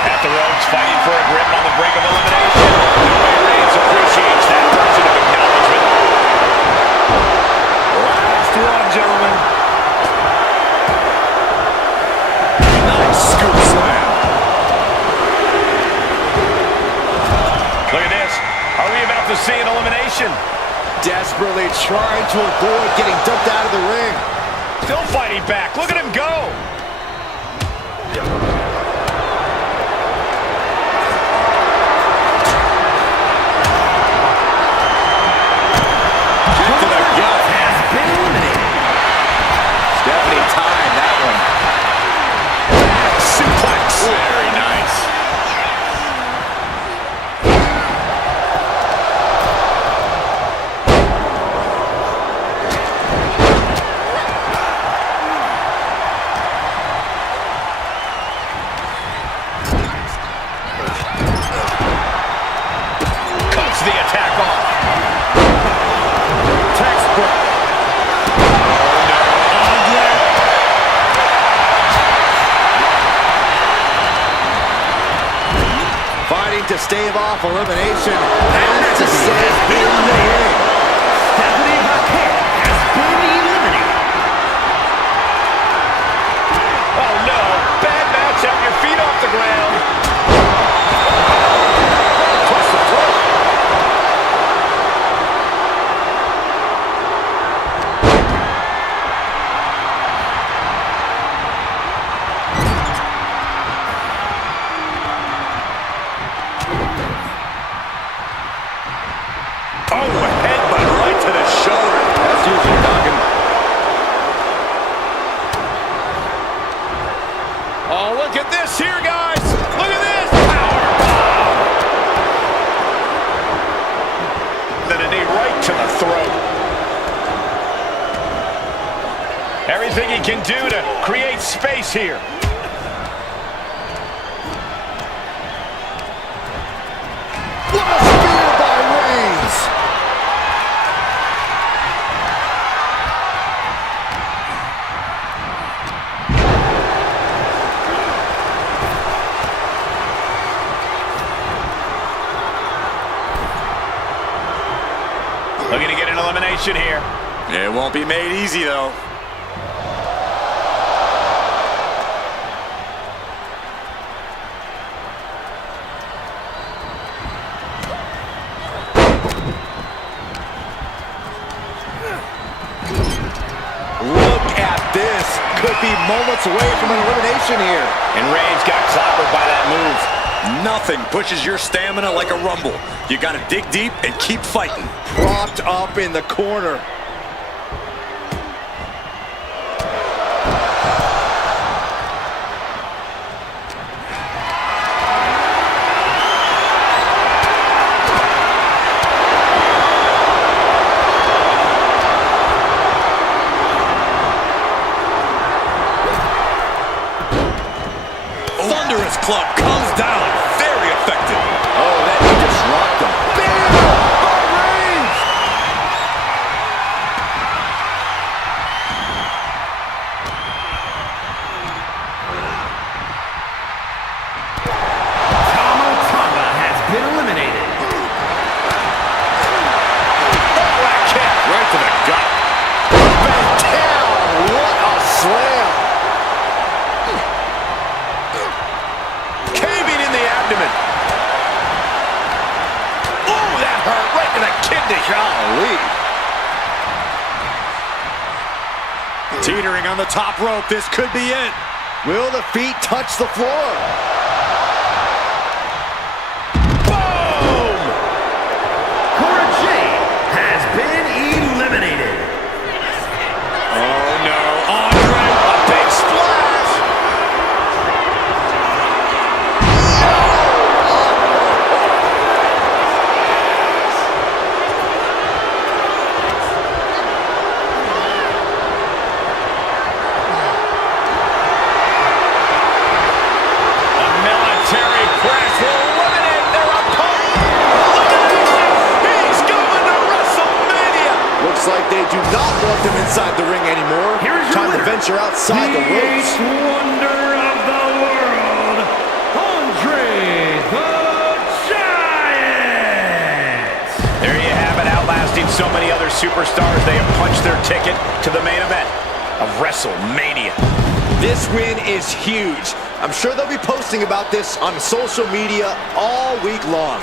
At the ropes, fighting for a grip on the brink of elimination. No way Reigns appreciates that version of acknowledgement. Last one, gentlemen. Nice scoop slam. Look at this. Are we about to see an elimination? Desperately trying to avoid getting dumped out of the ring. Still fighting back. Look at him go. To the gut. Has been eliminated. Stephanie timed that one. Suplex. Very nice. Cuts the attack off. Textbook. Fighting to stave off elimination. Has to stay in the ring. Stephanie Vaquer has been eliminated. Oh no, bad match. Have your feet off the ground. Twist the throat. Oh, a headbutt right to the shoulder. That's usually knocking. Oh, look at this here, guys. Look at this. Powerbomb. Then a knee right to the throat. Everything he can do to create space here. What a spear by Reigns. Looking to get an elimination here. It won't be made easy, though. Look at this. Could be moments away from an elimination here. And Reigns got clobbered by that move. Nothing pushes your stamina like a rumble. You gotta dig deep and keep fighting. Propped up in the corner. Thunderous club comes down. Very effective. Oh, that he just rocked him. Bam! By Reigns! Tama Tonga has been eliminated. That kick. Right to the gut. Down! What a slam! Caving in the abdomen. Ooh, that hurt right to the kidney. Golly. Teetering on the top rope. This could be it. Will the feet touch the floor? Boom! Cora Jade has been eliminated. Oh, no. Andre. A big splash. do not want them inside the ring anymore. Here's your Time winner, to venture outside the ropes. the wonder of the world, Andre the Giant! There you have it, outlasting so many other superstars. They have punched their ticket to the main event of WrestleMania. This win is huge. I'm sure they'll be posting about this on social media all week long.